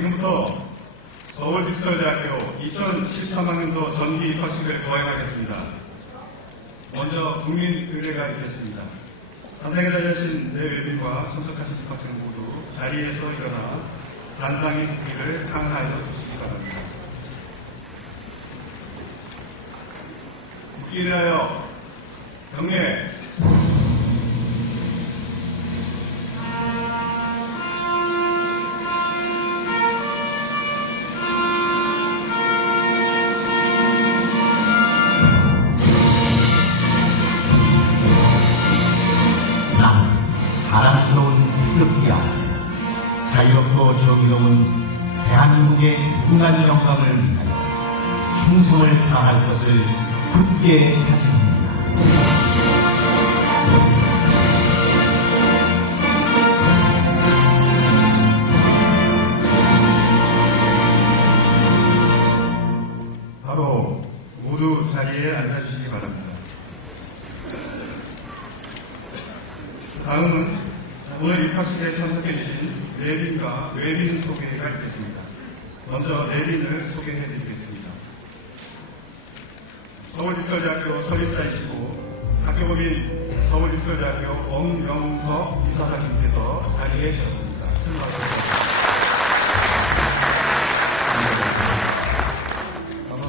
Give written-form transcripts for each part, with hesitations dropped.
지금부터 서울디지털대학교 2013학년도 전기 입학식을 거행하겠습니다. 먼저 국민의례가 있겠습니다. 단상에 달려신 내 외빈과 참석하신 입학생 모두 자리에서 일어나 단상의 국기를 강하여 주시기 바랍니다. 국기를 하여 경례. 사랑스러운 태극기야, 자유롭고 정의로운 대한민국의 무궁한 영광을 위하여 충성을 다할 것을 굳게 다짐합니다. 바로 모두 자리에 앉아주시기 바랍니다. 다음은 오늘 입학식에 참석해 주신 내빈과 외빈 소개가 있겠습니다. 먼저 내빈을 소개해 드리겠습니다. 서울디지털대학교 설립자이시고 학교법인 서울디지털대학교 엄명석 이사장님께서 자리해 주셨습니다.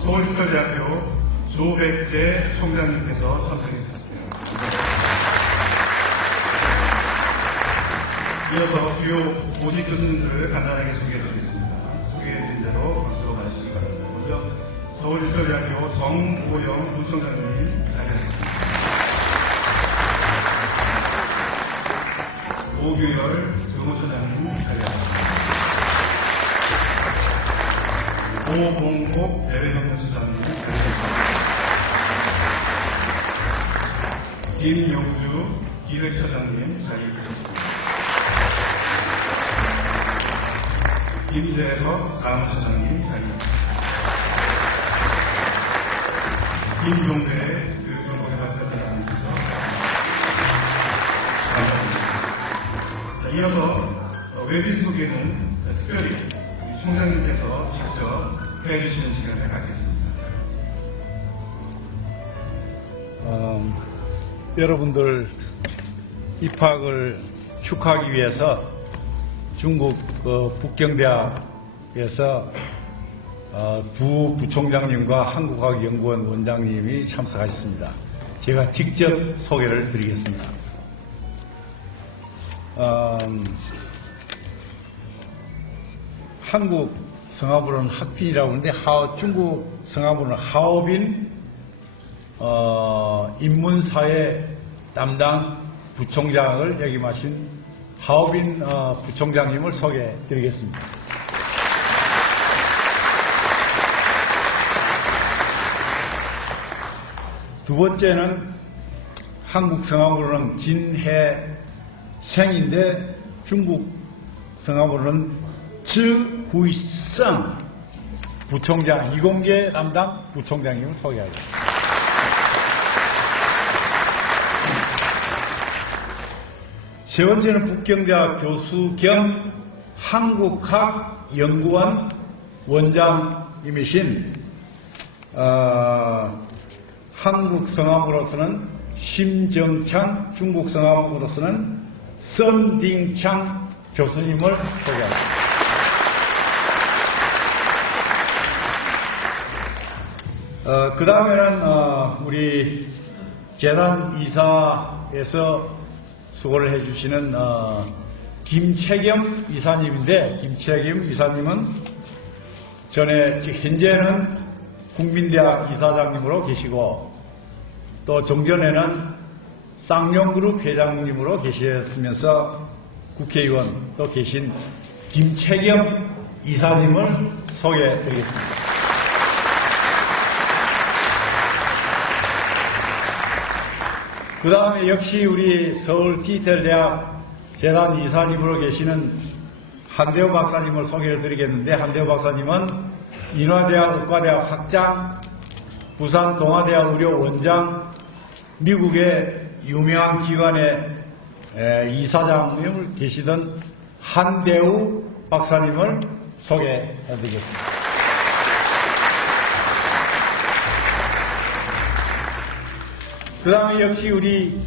서울디지털대학교 조백재 총장님께서 참석해 주셨습니다. 이어서 주요 보직 교수님들을 간단하게 소개해드리겠습니다. 소개해드린 대로 박수로 맞으시기 바랍니다. 먼저 서울디지털대학교 정보영 부총장님 자리하셨습니다. 오규열 교무처장님 자리하셨습니다. 오봉옥 대외경영수장님 자리하셨습니다. 김용주 기획처장님 자리해주셨습니다. 김재석 사무처장님 자리하셨습니다. 김종대 교육정보개발센터장님께서 감사합니다. 이어서 외빈 소개는 특별히 우리 총장님께서 직접 해주시는 시간을 갖겠습니다. 여러분들 입학을 축하하기 위해서 중국 북경대학에서 두 부총장님과 한국과학연구원 원장님이 참석하셨습니다. 제가 직접 소개를 드리겠습니다. 한국 성함으로는 학빈이라고 하는데 중국 성함으로는 하오빈 인문사회 담당 부총장을 역임하신 하오빈 부총장님을 소개해 드리겠습니다. 두 번째는 한국 성함으로는 진해생인데 중국 성함으로는 쯔구이성 부총장, 이공계 담당 부총장님을 소개하겠습니다. 세 번째는 북경대학 교수 겸 한국학연구원 원장님이신 한국 성함으로서는 심정창, 중국 성함으로서는 썬딩창 교수님을 소개합니다. 그 다음에는 우리 재단 이사에서 수고를 해주시는 김채겸 이사님인데, 김채겸 이사님은 현재는 국민대학 이사장님으로 계시고 또 정전에는 쌍용그룹 회장님으로 계셨으면서 국회의원 또 계신 김채겸 이사님을 소개해 드리겠습니다. 그 다음에 역시 우리 서울디지털대학 재단 이사님으로 계시는 한대호 박사님을 소개를 드리겠는데, 한대호 박사님은 인하대학 의과대학 학장, 부산 동아대학 의료 원장, 미국의 유명한 기관의 이사장을 계시던 한대우 박사님을 소개해드리겠습니다. 그 다음에 역시 우리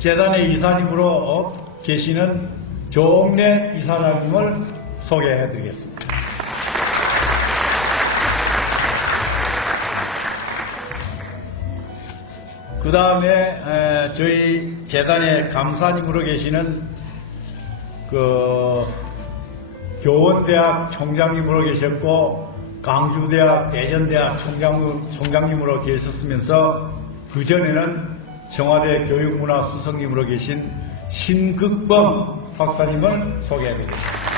재단의 이사님으로 계시는 조옥래 이사장님을 소개해드리겠습니다. 그 다음에 저희 재단의 감사님으로 계시는 교원대학 총장님으로 계셨고 강주대학, 대전대학 총장님으로 계셨으면서 그전에는 청와대 교육문화수석님으로 계신 신극범 박사님을 소개해드리겠습니다.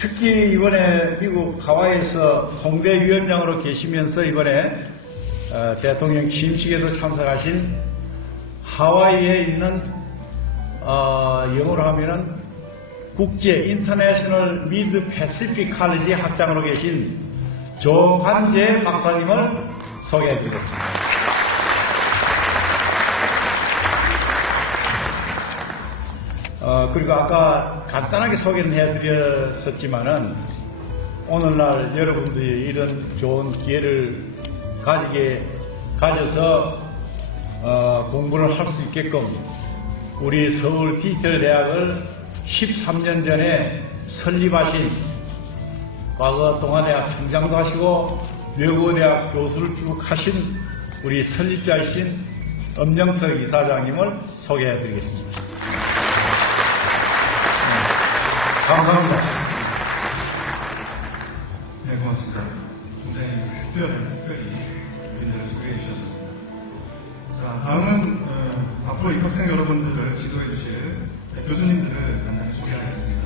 특히 이번에 미국 하와이에서 홍대위원장으로 계시면서 이번에 대통령 취임식에도 참석하신 하와이에 있는 영어로 하면은 국제 인터내셔널 미드 패시픽 칼리지 학장으로 계신 조관재 박사님을 소개해드리겠습니다. 그리고 아까 간단하게 소개는 해드렸었지만은 오늘날 여러분들이 이런 좋은 기회를 가져서 공부를 할 수 있게끔 우리 서울 디지털대학을 13년 전에 설립하신 과거 동아대학 총장도 하시고 외국어대학 교수를 쭉 하신 우리 설립자이신 엄영석 이사장님을 소개해드리겠습니다. 감사합니다. 네, 고맙습니다. 굉장히 특별히 우리들을 소개해 주셨습니다. 자, 다음은 앞으로 입학생 여러분들을 지도해 주실 교수님들을 간단히 소개하겠습니다.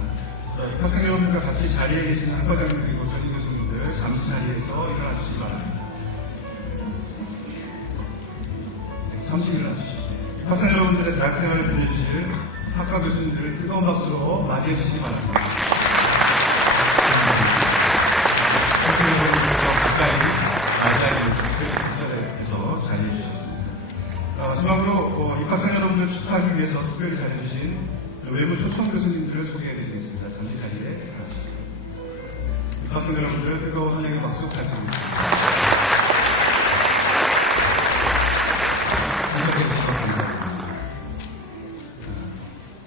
자, 입학생 여러분들과 같이 자리에 계시는 학과장님 그리고 전임 교수님들 잠시 자리에서 일어나 주시기 바랍니다. 네, 잠시 일어나 주시죠. 입학생 여러분들의 대학생활을 빛내주실 학과 교수님들을 뜨거운 박수로 맞이해 주시기 바랍니다. 학교 여러분들과 가까이 앉아있는 자리에서 자리해 주셨습니다. 마지막으로 입학생 여러분들 축하하기 위해서 특별히 잘해주신 외부 초청 교수님들을 소개해드리겠습니다. 잠시 자리에 가주십시오. 입학생 여러분들 뜨거운 환영의 박수 부탁드립니다.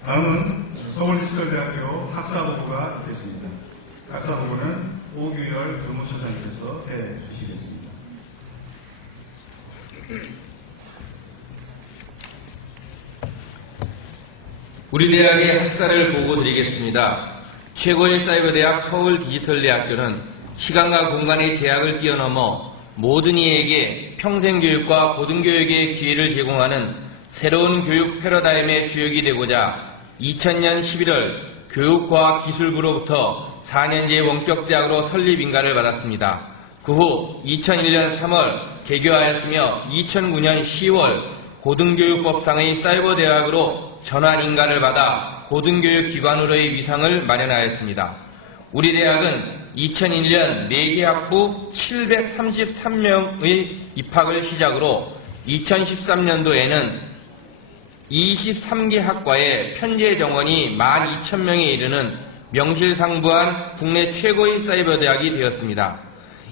다음은 서울디지털대학교 학사보고가 있겠습니다. 학사보고는 오규열 교무처장님께서 해주시겠습니다. 우리 대학의 학사를 보고 드리겠습니다. 최고의 사이버대학 서울디지털대학교는 시간과 공간의 제약을 뛰어넘어 모든 이에게 평생교육과 고등교육의 기회를 제공하는 새로운 교육 패러다임의 주역이 되고자 2000년 11월 교육과학기술부로부터 4년제 원격대학으로 설립 인가를 받았습니다. 그 후 2001년 3월 개교하였으며 2009년 10월 고등교육법상의 사이버대학으로 전환 인가를 받아 고등교육기관으로의 위상을 마련하였습니다. 우리 대학은 2001년 4개 학부 733명의 입학을 시작으로 2013년도에는 23개 학과에 편제 정원이 12,000명에 이르는 명실상부한 국내 최고의 사이버대학이 되었습니다.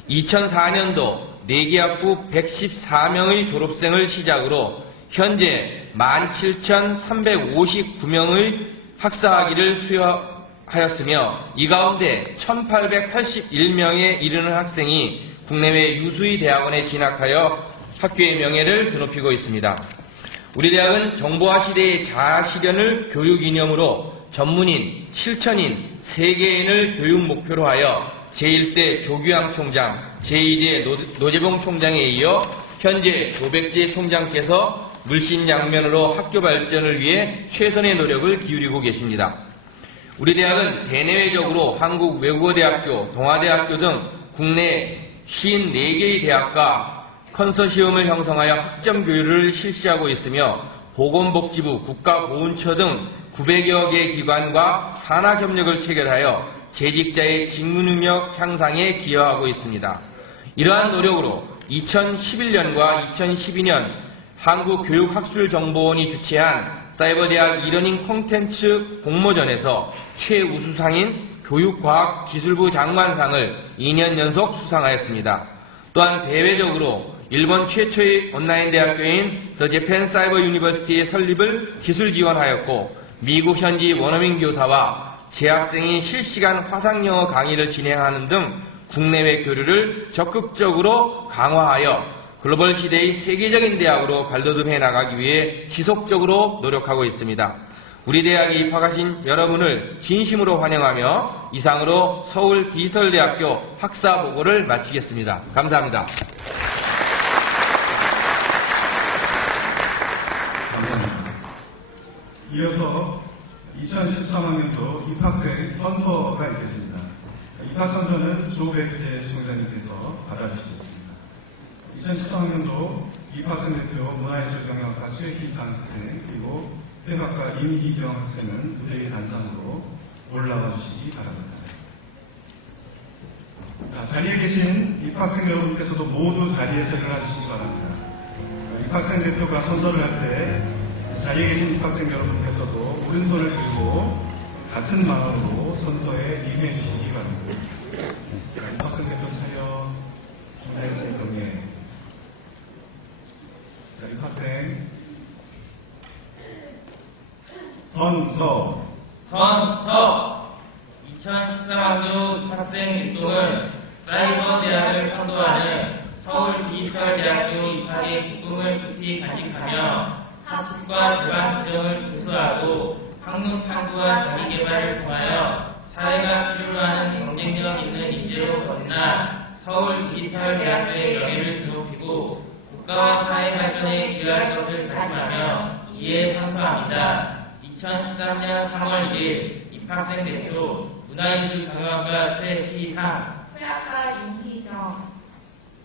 2004년도 4개 학부 114명의 졸업생을 시작으로 현재 17,359명의 학사학위를 수여하였으며 이 가운데 1,881명에 이르는 학생이 국내외 유수의 대학원에 진학하여 학교의 명예를 드높이고 있습니다. 우리 대학은 정보화 시대의 자아실현을 교육 이념으로 전문인, 실천인, 세계인을 교육 목표로 하여 제1대 조규양 총장, 제2대 노재봉 총장에 이어 현재 조백재 총장께서 물신양면으로 학교 발전을 위해 최선의 노력을 기울이고 계십니다. 우리 대학은 대내외적으로 한국외국어대학교, 동아대학교 등 국내 54개의 대학과 컨소시엄을 형성하여 학점 교류를 실시하고 있으며 보건복지부, 국가보훈처 등 900여 개 기관과 산학협력을 체결하여 재직자의 직무능력 향상에 기여하고 있습니다. 이러한 노력으로 2011년과 2012년 한국교육학술정보원이 주최한 사이버대학 이러닝 콘텐츠 공모전에서 최우수상인 교육과학기술부 장관상을 2년 연속 수상하였습니다. 또한 대외적으로 일본 최초의 온라인 대학교인 더 재팬 사이버 유니버시티의 설립을 기술 지원하였고, 미국 현지 원어민 교사와 재학생이 실시간 화상영어 강의를 진행하는 등 국내외 교류를 적극적으로 강화하여 글로벌 시대의 세계적인 대학으로 발돋움해 나가기 위해 지속적으로 노력하고 있습니다. 우리 대학에 입학하신 여러분을 진심으로 환영하며 이상으로 서울디지털대학교 학사보고를 마치겠습니다. 감사합니다. 감사합니다. 이어서 2013학년도 입학생 선서가 있겠습니다. 입학 선서는 조백재 총장님께서 받아주시겠습니다. 2013학년도 입학생 대표 문화예술경영학과 최희상 학생, 그리고 회학과 임희경 학생은 무대 단상으로 올라와 주시기 바랍니다. 자, 자리에 계신 입학생 여러분께서도 모두 자리에서 일어나 주시기 바랍니다. 입학생 대표가 선서를 할 때 자리에 계신 입학생 여러분께서도 오른손을 들고 같은 마음으로 선서에 임해 주시기 바랍니다. 자, 입학생 대표 차려, 중대생 경례. 자, 입학생 선서. 2013학년 학생 일동은 사이버대학을 선도하는 서울디지털대학교 입학의 기쁨을 깊이 간직하며 학습과 교환 과정을 준수하고 학문 탐구와 자기개발을 통하여 사회가 필요로 하는 경쟁력 있는 인재로 거듭나 서울디지털대학교의 명예를 높이고 국가와 사회 발전에 기여할 것을 다짐하며 이에 상소합니다. 2013년 3월 1일 입학생 대표 문화예술경영학과 최희상, 회학과 임희정.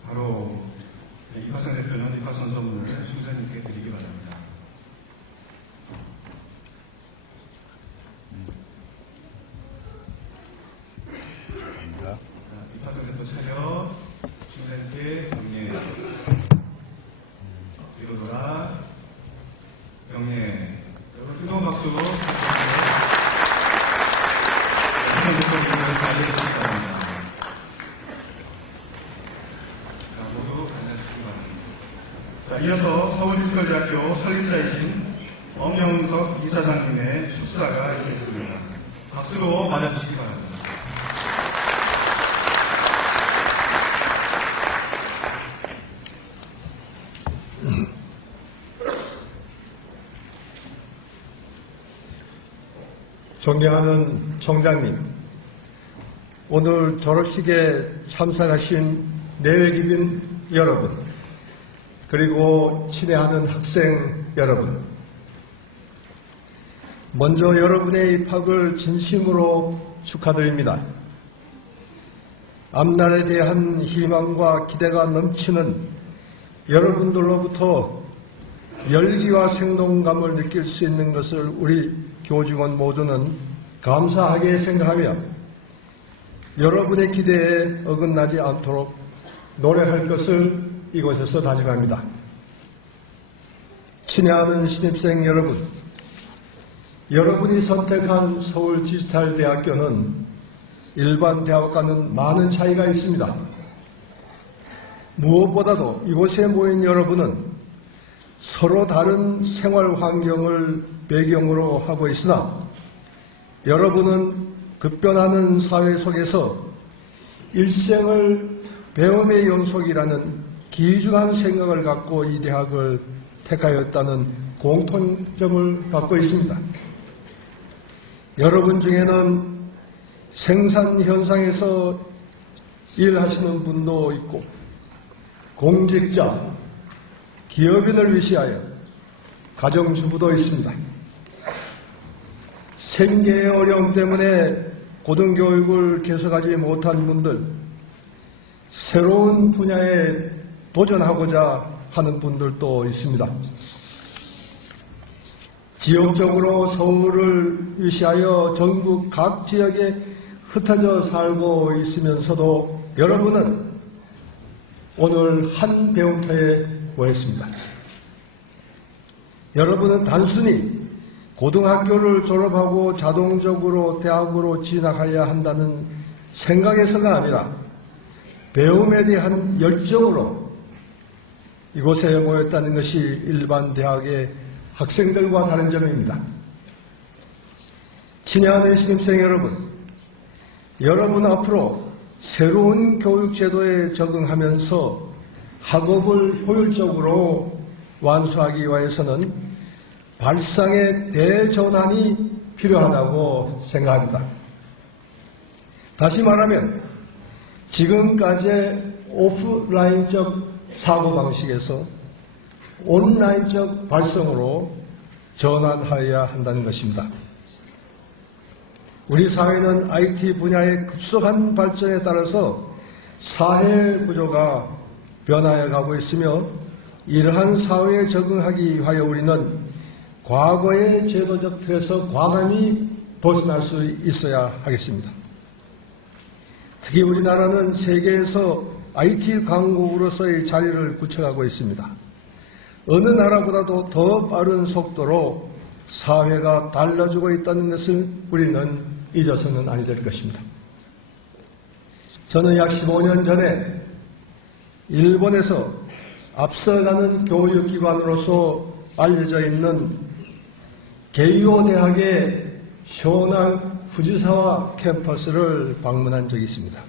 바로 입학생 대표는 입학 선서문을 총장님께 드리기 바랍니다. 자, 입학생 대표 차려, 총장님께 경례. 뒤로 돌아, 경례. 여러분 뜨거운 박수로 입학생 대표님을 자리해 주시기 바랍니다. 자, 이어서 서울디지털대학교 설립자이신 엄영석 이사장님의 축사가 있겠습니다. 박수로 맞아주시기 바랍니다. 존경하는 총장님, 오늘 졸업식에 참석하신 내외기빈 여러분, 그리고 친애하는 학생 여러분, 먼저 여러분의 입학을 진심으로 축하드립니다. 앞날에 대한 희망과 기대가 넘치는 여러분들로부터 열기와 생동감을 느낄 수 있는 것을 우리 교직원 모두는 감사하게 생각하며 여러분의 기대에 어긋나지 않도록 노력할 것을 이곳에서 다짐합니다. 친애하는 신입생 여러분, 여러분이 선택한 서울디지털대학교는 일반 대학과는 많은 차이가 있습니다. 무엇보다도 이곳에 모인 여러분은 서로 다른 생활 환경을 배경으로 하고 있으나 여러분은 급변하는 사회 속에서 일생을 배움의 연속이라는 기중한 생각을 갖고 이 대학을 택하였다는 공통점을 갖고 있습니다. 여러분 중에는 생산 현상에서 일하시는 분도 있고 공직자, 기업인을 위시하여 가정주부도 있습니다. 생계의 어려움 때문에 고등교육을 계속하지 못한 분들, 새로운 분야에 도전하고자 하는 분들도 있습니다. 지역적으로 서울을 위시하여 전국 각 지역에 흩어져 살고 있으면서도 여러분은 오늘 한 배움터에 모였습니다. 여러분은 단순히 고등학교를 졸업하고 자동적으로 대학으로 진학해야 한다는 생각에서가 아니라 배움에 대한 열정으로 이곳에 모였다는 것이 일반 대학의 학생들과 다른 점입니다. 친애하는 신입생 여러분, 여러분 앞으로 새로운 교육제도에 적응하면서 학업을 효율적으로 완수하기 위해서는 발상의 대전환이 필요하다고 생각합니다. 다시 말하면 지금까지의 오프라인적 사고방식에서 온라인적 발성으로 전환하여야 한다는 것입니다. 우리 사회는 IT 분야의 급속한 발전에 따라서 사회 구조가 변화해 가고 있으며 이러한 사회에 적응하기 위하여 우리는 과거의 제도적 틀에서 과감히 벗어날 수 있어야 하겠습니다. 특히 우리나라는 세계에서 IT 강국으로서의 자리를 굳혀가고 있습니다. 어느 나라보다도 더 빠른 속도로 사회가 달라지고 있다는 것을 우리는 잊어서는 아니 될 것입니다. 저는 약 15년 전에 일본에서 앞서가는 교육기관으로서 알려져 있는 게이오 대학의 쇼난 후지사와 캠퍼스를 방문한 적이 있습니다.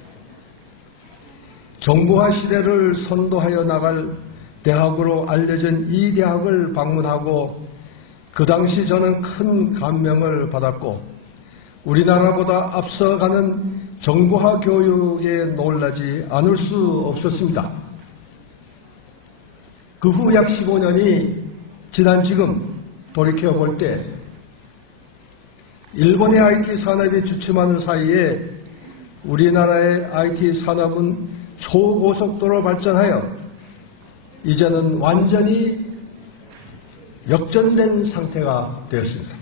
정보화 시대를 선도하여 나갈 대학으로 알려진 이 대학을 방문하고 그 당시 저는 큰 감명을 받았고 우리나라보다 앞서가는 정보화 교육에 놀라지 않을 수 없었습니다. 그 후 약 15년이 지난 지금 돌이켜볼 때 일본의 IT 산업이 주춤하는 사이에 우리나라의 IT 산업은 초고속도로 발전하여 이제는 완전히 역전된 상태가 되었습니다.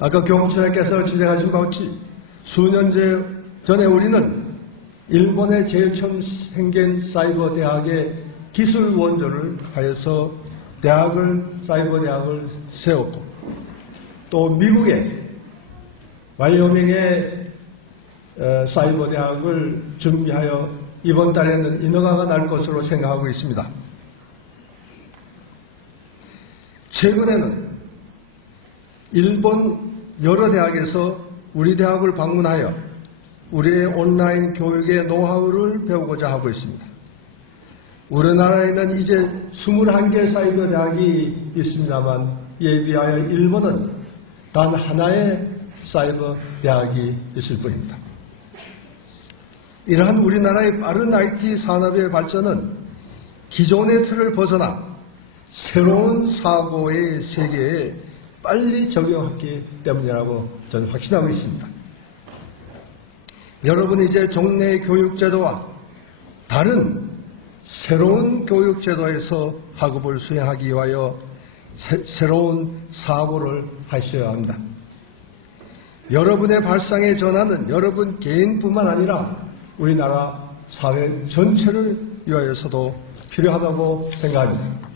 아까 교무처장께서 지적하신 바와 같이 수년 전에 우리는 일본의 제일 처음 생긴 사이버 대학의 기술 원조를 하여서 사이버 대학을 세웠고 또 미국의 와이오밍의 사이버 대학을 준비하여 이번 달에는 인허가가 날 것으로 생각하고 있습니다. 최근에는 일본 여러 대학에서 우리 대학을 방문하여 우리의 온라인 교육의 노하우를 배우고자 하고 있습니다. 우리나라에는 이제 21개 사이버 대학이 있습니다만 이에 비하여 일본은 단 하나의 사이버 대학이 있을 뿐입니다. 이러한 우리나라의 빠른 IT 산업의 발전은 기존의 틀을 벗어나 새로운 사고의 세계에 빨리 적용했기 때문이라고 저는 확신하고 있습니다. 여러분은 이제 종래의 교육제도와 다른 새로운 교육제도에서 학업을 수행하기 위하여 새로운 사고를 하셔야 합니다. 여러분의 발상의 전환은 여러분 개인뿐만 아니라 우리나라 사회 전체를 위하여서도 필요하다고 생각합니다.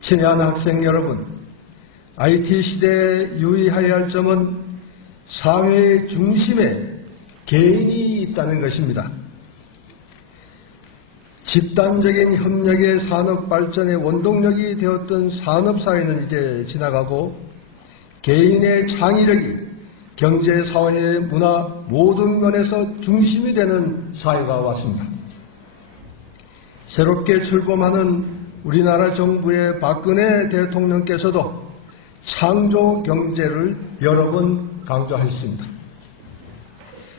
친애하는 학생 여러분, IT 시대에 유의해야 할 점은 사회의 중심에 개인이 있다는 것입니다. 집단적인 협력의 산업 발전의 원동력이 되었던 산업사회는 이제 지나가고 개인의 창의력이 경제, 사회, 문화 모든 면에서 중심이 되는 사회가 왔습니다. 새롭게 출범하는 우리나라 정부의 박근혜 대통령께서도 창조 경제를 여러 번 강조하셨습니다.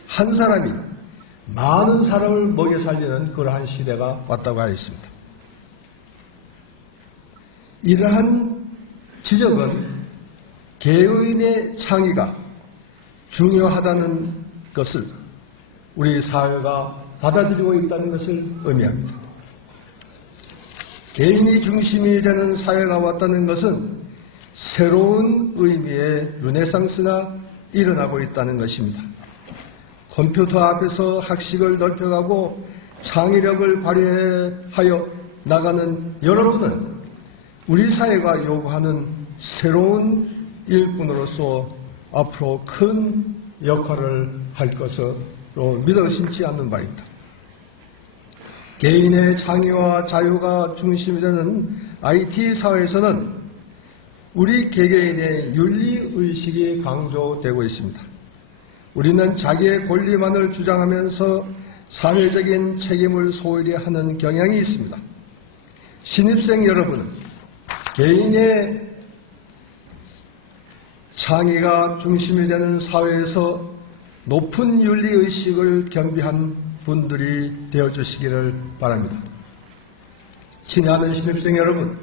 한 사람이 많은 사람을 먹여 살리는 그러한 시대가 왔다고 하였습니다. 이러한 지적은 개인의 창의가 중요하다는 것을 우리 사회가 받아들이고 있다는 것을 의미합니다. 개인이 중심이 되는 사회가 왔다는 것은 새로운 의미의 르네상스가 일어나고 있다는 것입니다. 컴퓨터 앞에서 학식을 넓혀가고 창의력을 발휘하여 나가는 여러분은 우리 사회가 요구하는 새로운 일꾼으로서 앞으로 큰 역할을 할 것으로 믿어 심지 않는 바입니다. 개인의 창의와 자유가 중심이 되는 IT 사회에서는 우리 개개인의 윤리의식이 강조되고 있습니다. 우리는 자기의 권리만을 주장하면서 사회적인 책임을 소홀히 하는 경향이 있습니다. 신입생 여러분은 개인의 창의가 중심이 되는 사회에서 높은 윤리의식을 겸비한 분들이 되어주시기를 바랍니다. 친애하는 신입생 여러분,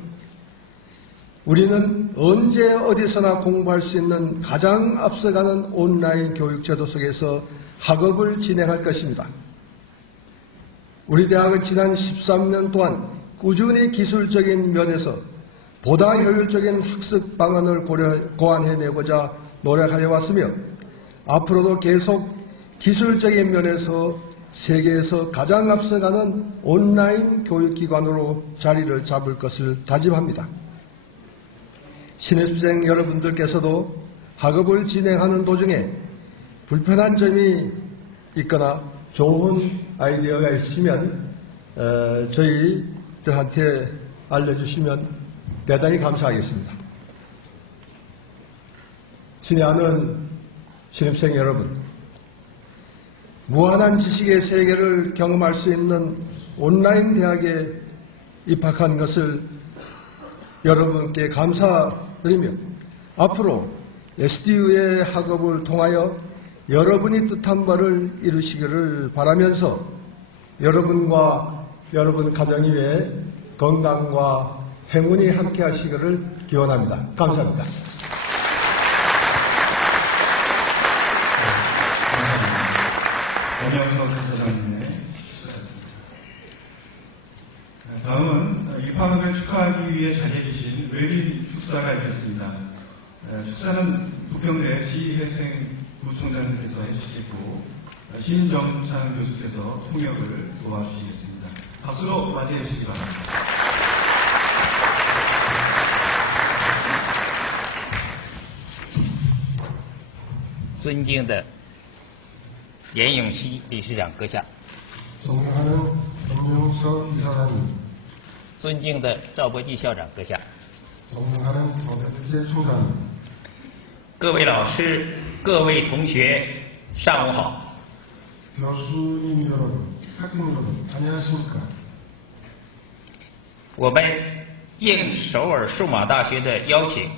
우리는 언제 어디서나 공부할 수 있는 가장 앞서가는 온라인 교육제도 속에서 학업을 진행할 것입니다. 우리 대학은 지난 13년 동안 꾸준히 기술적인 면에서 보다 효율적인 학습 방안을 고안해내고자 노력하여 왔으며 앞으로도 계속 기술적인 면에서 세계에서 가장 앞서가는 온라인 교육기관으로 자리를 잡을 것을 다짐합니다. 신입생 여러분들께서도 학업을 진행하는 도중에 불편한 점이 있거나 좋은 아이디어가 있으시면 저희들한테 알려주시면 대단히 감사하겠습니다. 친애하는 신입생 여러분, 무한한 지식의 세계를 경험할 수 있는 온라인 대학에 입학한 것을 여러분께 감사드리며 앞으로 SDU의 학업을 통하여 여러분이 뜻한 바를 이루시기를 바라면서 여러분과 여러분 가정 위에 건강과 행운이 함께 하시기를 기원합니다. 감사합니다. 원영석 회장님의 수고하셨습니다. 다음은 입학을 축하하기 위해 자리해 주신 외빈 축사가 있겠습니다. 축사는 부평대 시혜생 부총장님께서 해주시겠고 신정창 교수께서 통역을 도와주시겠습니다. 박수로 맞이해 주시기 바랍니다. 尊敬的严永熙理事长阁下， 존경하는 정용석 이사장님, 尊敬的赵伯基校长阁下， 존경하는 조대재 총장님, 各位老师、各位同学，上午好。 교수님 여러분, 학생 여러분, 안녕하십니까? 我们应首尔数码大学的邀请，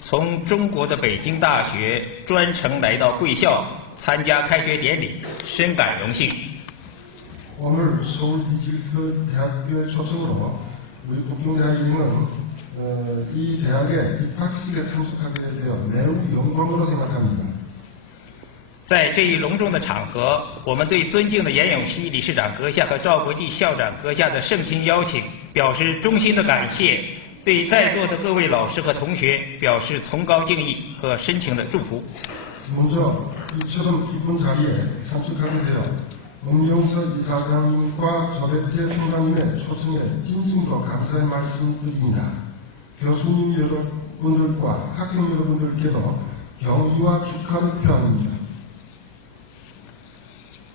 从中国的北京大学专程来到贵校参加开学典礼，深感荣幸。 오늘 서울 디지털 대학교의 초청으로 우리 부평대학교는 이 대학의 입학식에 참석하게 되어 매우 영광으로 생각합니다. 在这一隆重的场合，我们对尊敬的严永熙理事长阁下和赵国际校长阁下的盛情邀请表示衷心的感谢，对在座的各位老师和同学表示崇高敬意和深情的祝福。 먼저 이처럼 기쁜 자리에 참석하게 되어 문용석 이사장님과 조대재 총장님의 초청에 진심으로 감사의 말씀드립니다. 교수님 여러분들과 학생 여러분들께도 경의와 축하를 표합니다.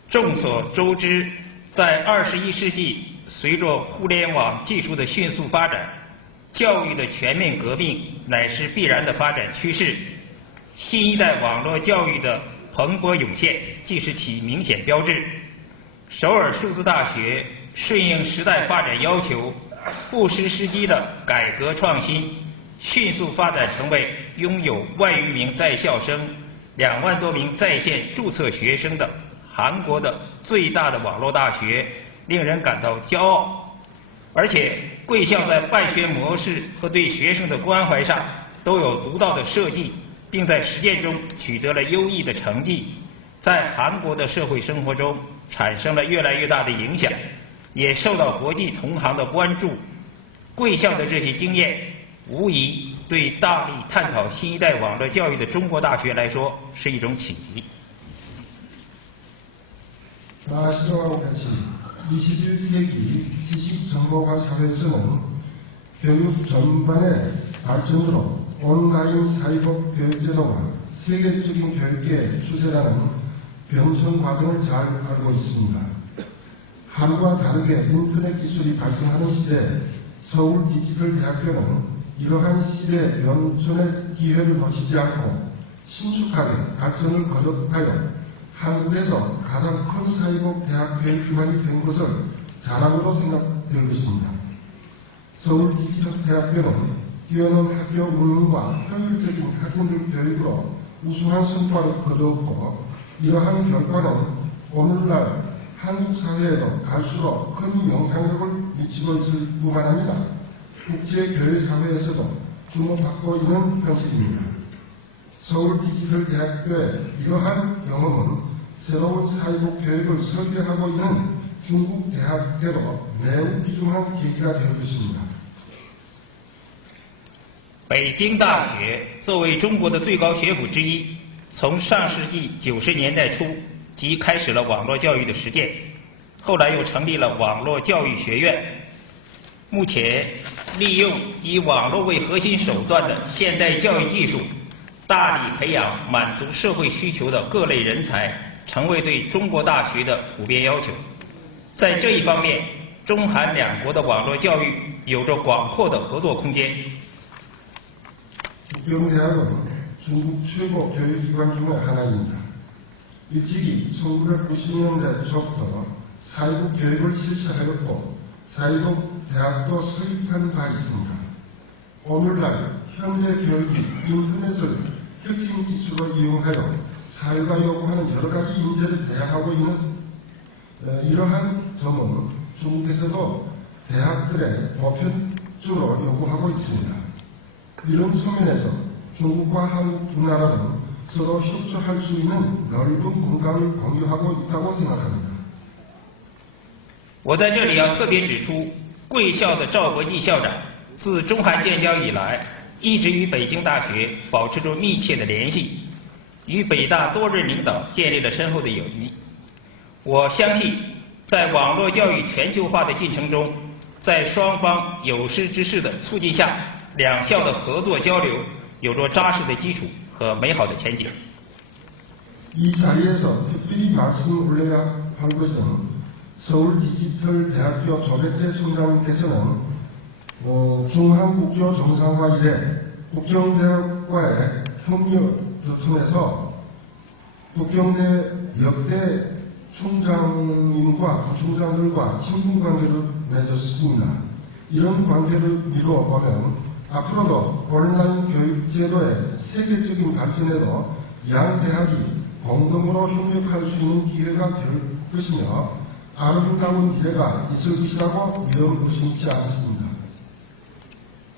众所周知，在21世纪，随着互联网技术的迅速发展，教育的全面革命乃是必然的发展趋势。新一代网络教育的蓬勃涌现，既是其明显标志。首尔数字大学顺应时代发展要求，不失时机的改革创新，迅速发展成为拥有1万余名在校生、2万多名在线注册学生的韩国的最大的网络大学，令人感到骄傲。而且贵校在办学模式和对学生的关怀上都有独到的设计，并在实践中取得了优异的成绩，在韩国的社会生活中产生了越来越大的影响，也受到国际同行的关注。贵校的这些经验，无疑对大力探讨新一代网络教育的中国大学来说是一种启迪。 아시아와 같이 21세기 지식정보화 사회에서는 교육 전반의 발전으로 온라인 사회복 교육제도와 세계적인 교육의 추세라는 변천 과정을 잘 알고 있습니다. 한국과 다르게 인터넷 기술이 발전하는 시대 서울 디지털대학교는 이러한 시대 변천의 기회를 놓치지 않고 신속하게 발전을 거듭하여 한국에서 가장 큰 사회복 대학 교육 기관이 된 것을 자랑으로 생각될 것입니다. 서울 디지털대학교는 뛰어난 학교 운영과 효율적인 학생들 교육으로 우수한 성과를 거두었고 이러한 결과는 오늘날 한국 사회에도 갈수록 큰 영향력을 미치고 있을 뿐만 아니라 국제교회사회에서도 주목받고 있는 현실입니다. 서울 디지털대학교의 이러한 경험은 새로운 사회복 교육을 설계하고 있는 중국 대학에도 매우 귀중한 계기가 될 것입니다. 北京大学作为中国的最高学府之一，从上世纪90年代初即开始了网络教育的实践，后来又成立了网络教育学院。目前利用以网络为核心手段的现代教育技术，大力培养满足社会需求的各类人才，成为对中国大学的普遍要求。在这一方面，中韩两国的网络教育有着广阔的合作空间。 북경대학은 중국 최고 교육기관 중의 하나입니다. 일찍이 1990년대 초부터 사회복 교육을 실시하였고 사회복 대학도 설립한 바 있습니다. 오늘날 현대 교육이 인터넷을 혁신 기술로 이용하여 사회가 요구하는 여러 가지 인재를 대항하고 있는 이러한 점은 중국에서도 대학들의 보편적으로 요구하고 있습니다. 이런 측면에서 중국과 한국 두 나라는 서로 협조할 수 있는 넓은 공간을 공유하고 있다고 생각합니다. 我在这里要特别指出，贵校的赵国际校长自中韩建交以来，一直与北京大学保持着密切的联系，与北大多任领导建立了深厚的友谊。我相信，在网络教育全球化的进程中，在双方有识之士的促进下， 两校的合作交流有着扎实的基础和美好的前景。 이 자리에서 특별히 말씀을 올려야 할 것은 서울 디지털대학교 조백재 총장께서는 중한국교 정상화 이래 북경대학과의 협력을 통해서 북경대 역대 총장님과 부총장들과 친분 관계를 맺었습니다. 이런 관계를 미루어 보면 앞으로도 온라인 교육 제도의 세계적인 발전에도 양 대학이 공동으로 협력할 수 있는 기회가 될 것이며 아름다운 미래가 있을 것이라고 믿음의심치 않습니다.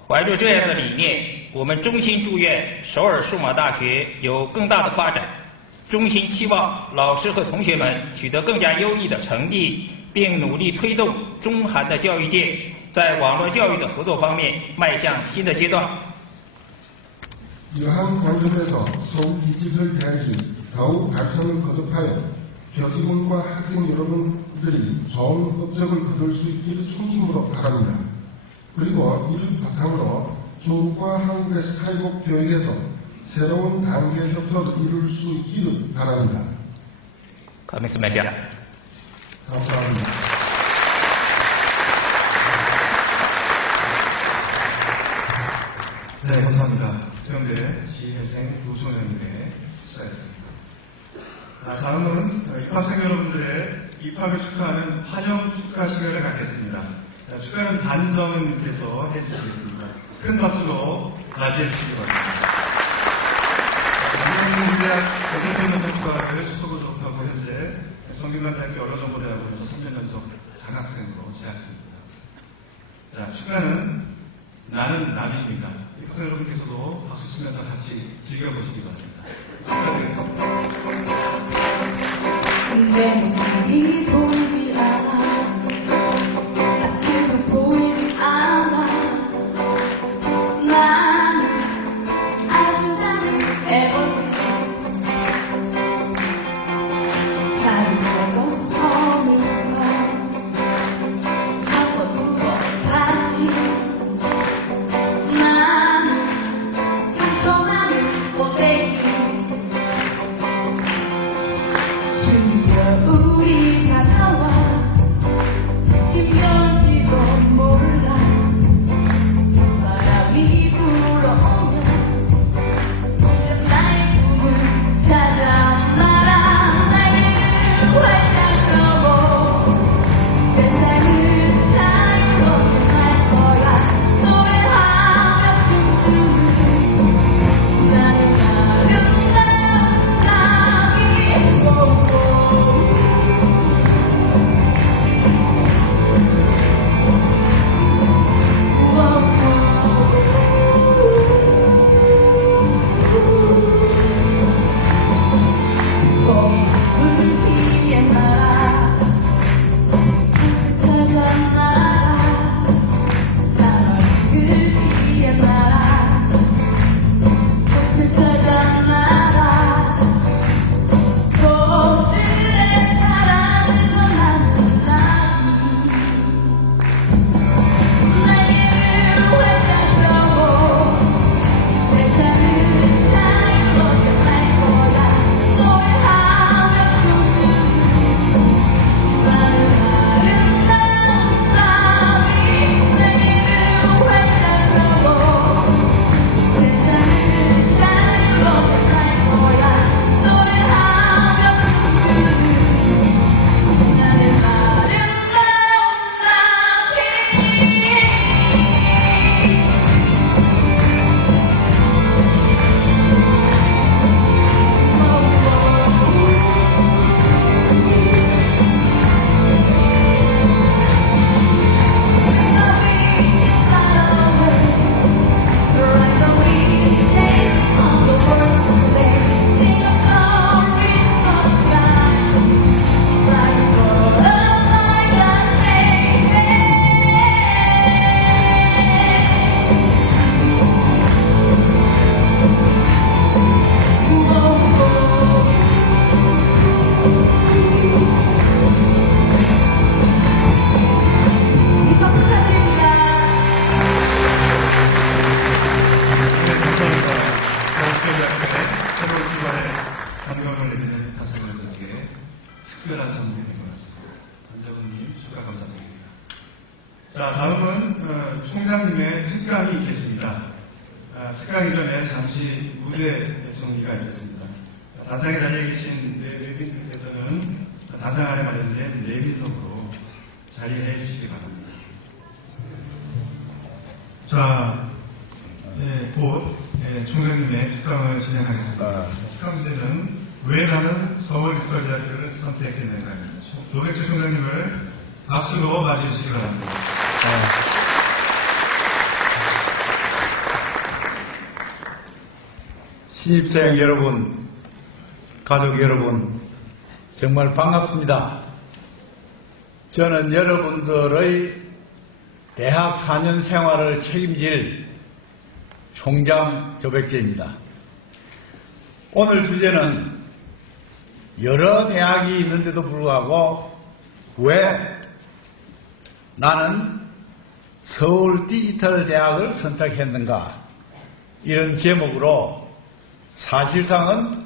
怀着这样的理念，我们衷心祝愿首尔数码大学有更大的发展，衷心期望老师和同学们取得更加优异的成绩，并努力推动中韩的教育界 在网络教育的合作方面迈向新的阶段。 이러한 관점에서 서울 디지털대학이 더욱 발전을 거듭하여 교직원과 학생 여러분들이 좋은 업적을 거둘 수 있기를衷심으로 바랍니다. 그리고 이를 바탕으로 중국과 한국의 사회복 교육에서 새로운 단계 협력을 이룰 수 있기를 바랍니다. 감사합니다. 감사합니다. 네, 감사합니다. 수영대 지혜생 부총장님의 수고하셨습니다. 다음은 입학생 여러분들의 입학을 축하하는 환영 축하 시간을 갖겠습니다. 축하는 단정님께서 해주시겠습니다. 큰 박수로 맞이해 주시기 바랍니다. 대학 여성생명학과를 수석으로 졸업하고 현재 성균관대학교 언론정보대학원에서 3년 연속 장학생으로 재학 중입니다. 자, 축하는 나는 남입니다. 학생 여러분께서도 박수 치면서 같이 즐겨보시기 바랍니다. 내 모습이 보이지 않아 앞에도 보이지 않아 나는 아주 작은 애벌레 다른 것도 허물과 총장님의 특강이 있겠습니다. 특강 이전에 잠시 무대 정리가 있겠습니다. 단상에 달려 계신 내빈들께서는 단상 안에 마련된 내빈석으로 자리해 주시기 바랍니다. 자, 곧 총장님의 특강을 진행하겠습니다. 특강 주제는 왜 나는 서울디지털대학교를 선택했는가입니다. 노백재 총장님을 박수로 맞이해 주시기 바랍니다. 신입생 여러분, 가족 여러분, 정말 반갑습니다. 저는 여러분들의 대학 4년 생활을 책임질 총장 조백재입니다. 오늘 주제는 여러 대학이 있는데도 불구하고 왜 나는 서울 디지털 대학을 선택했는가, 이런 제목으로 사실상은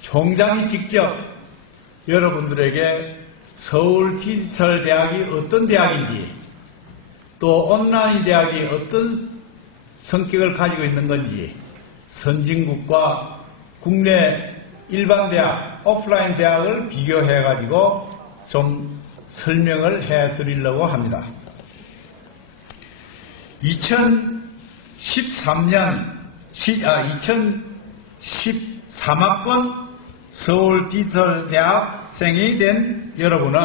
총장이 직접 여러분들에게 서울 디지털 대학이 어떤 대학인지, 또 온라인 대학이 어떤 성격을 가지고 있는 건지, 선진국과 국내 일반 대학, 오프라인 대학을 비교해 가지고 좀 설명을 해 드리려고 합니다. 2013학번 서울 디지털 대학생이 된 여러분은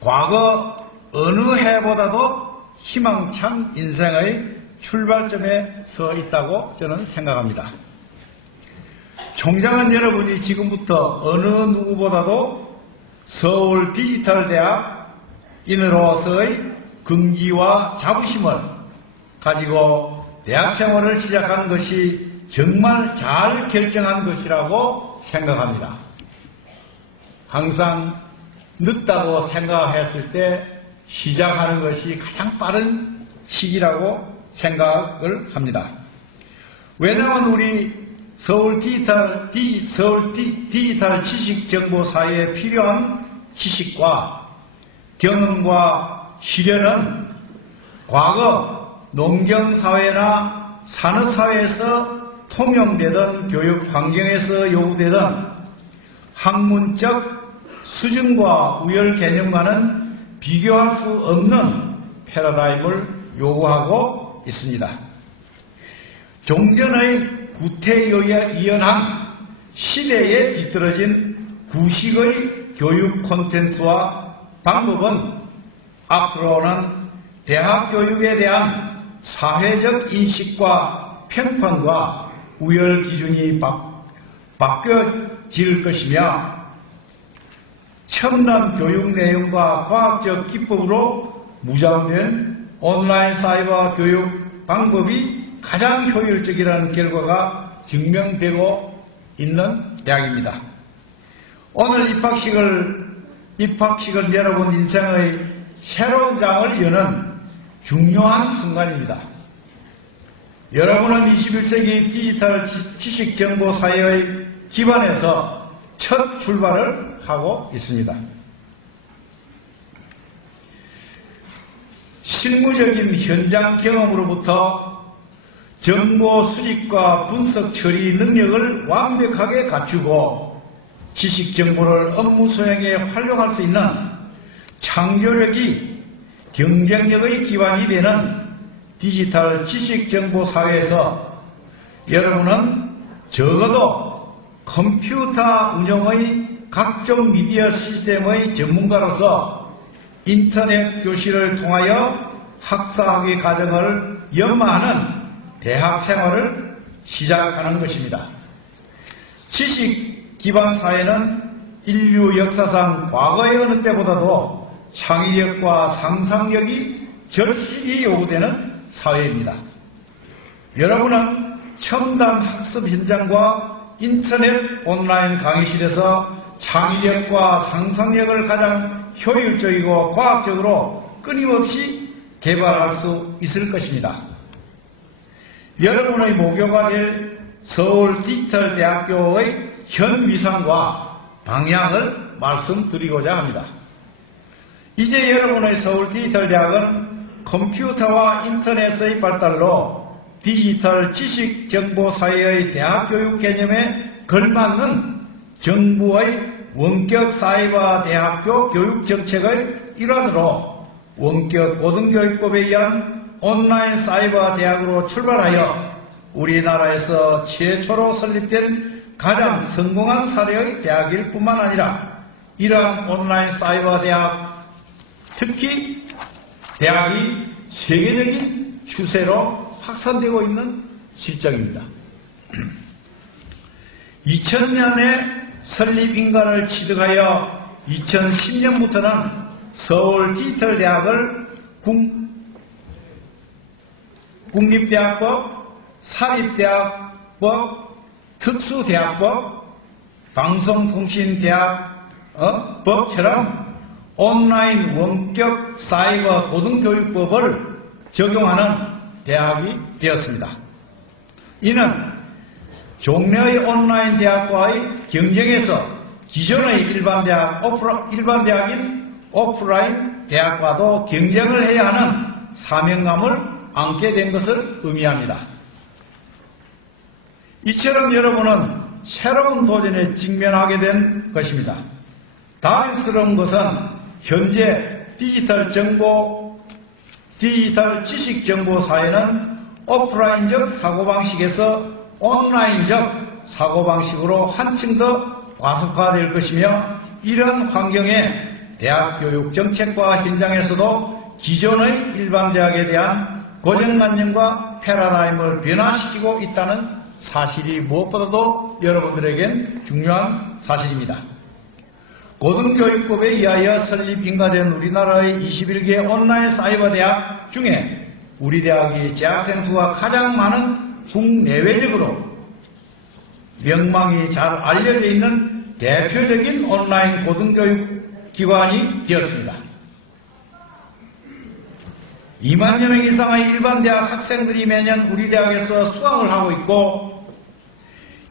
과거 어느 해보다도 희망찬 인생의 출발점에 서 있다고 저는 생각합니다. 총장은 여러분이 지금부터 어느 누구보다도 서울 디지털 대학인으로서의 긍지와 자부심을 가지고 대학생활을 시작하는 것이 정말 잘 결정한 것이라고 생각합니다. 항상 늦다고 생각했을 때 시작하는 것이 가장 빠른 시기라고 생각을 합니다. 왜냐하면 우리 서울 디지털 지식정보사회에 필요한 지식과 경험과 시련은 과거 농경사회나 산업사회에서 통용되던 교육 환경에서 요구되던 학문적 수준과 우열 개념과는 비교할 수 없는 패러다임을 요구하고 있습니다. 종전의 구태의연한 시대에 뒤떨어진 구식의 교육 콘텐츠와 방법은 앞으로는 대학 교육에 대한 사회적 인식과 평판과 우열 기준이 바뀌어질 것이며, 첨단 교육 내용과 과학적 기법으로 무장된 온라인 사이버 교육 방법이 가장 효율적이라는 결과가 증명되고 있는 대학입니다. 오늘 입학식은 여러분 인생의 새로운 장을 여는 중요한 순간입니다. 여러분은 21세기 디지털 지식정보사회의 기반에서 첫 출발을 하고 있습니다. 실무적인 현장 경험으로부터 정보 수집과 분석 처리 능력을 완벽하게 갖추고 지식 정보를 업무 수행에 활용할 수 있는 창조력이 경쟁력의 기반이 되는 디지털 지식 정보 사회에서 여러분은 적어도 컴퓨터 운영의 각종 미디어 시스템의 전문가로서 인터넷 교실을 통하여 학사학위 과정을 연마하는 대학 생활을 시작하는 것입니다. 지식 기반 사회는 인류 역사상 과거의 어느 때보다도 창의력과 상상력이 절실히 요구되는 사회입니다. 여러분은 첨단 학습 현장과 인터넷 온라인 강의실에서 창의력과 상상력을 가장 효율적이고 과학적으로 끊임없이 개발할 수 있을 것입니다. 여러분의 모교가 될 서울 디지털 대학교의 현 위상과 방향을 말씀드리고자 합니다. 이제 여러분의 서울 디지털 대학은 컴퓨터와 인터넷의 발달로 디지털 지식 정보 사회의 대학 교육 개념에 걸맞는 정부의 원격 사이버 대학교 교육 정책의 일환으로 원격 고등교육법에 의한 온라인 사이버 대학으로 출발하여 우리나라에서 최초로 설립된 가장 성공한 사례의 대학일 뿐만 아니라 이러한 온라인 사이버 대학, 특히 대학이 세계적인 추세로 확산되고 있는 실정입니다. 2000년에 설립 인가를 취득하여 2010년부터는 서울 디지털대학을 국립대학법, 사립대학법, 특수대학법, 방송통신대학법처럼 온라인 원격 사이버 고등교육법을 적용하는 대학이 되었습니다. 이는 종래의 온라인 대학과의 경쟁에서 기존의 일반 대학인 오프라인 대학과도 경쟁을 해야 하는 사명감을 안게 된 것을 의미합니다. 이처럼 여러분은 새로운 도전에 직면하게 된 것입니다. 다행스러운 것은 현재 디지털 지식 정보 사회는 오프라인적 사고방식에서 온라인적 사고방식으로 한층 더 과속화될 것이며, 이런 환경에 대학 교육 정책과 현장에서도 기존의 일반 대학에 대한 고정관념과 패러다임을 변화시키고 있다는 사실이 무엇보다도 여러분들에겐 중요한 사실입니다. 고등교육법에 의하여 설립 인가된 우리나라의 21개 온라인 사이버 대학 중에 우리 대학이 재학생 수가 가장 많은 국내외적으로 명망이 잘 알려져 있는 대표적인 온라인 고등교육 기관이 되었습니다. 2만여 명 이상의 일반 대학 학생들이 매년 우리 대학에서 수강을 하고 있고,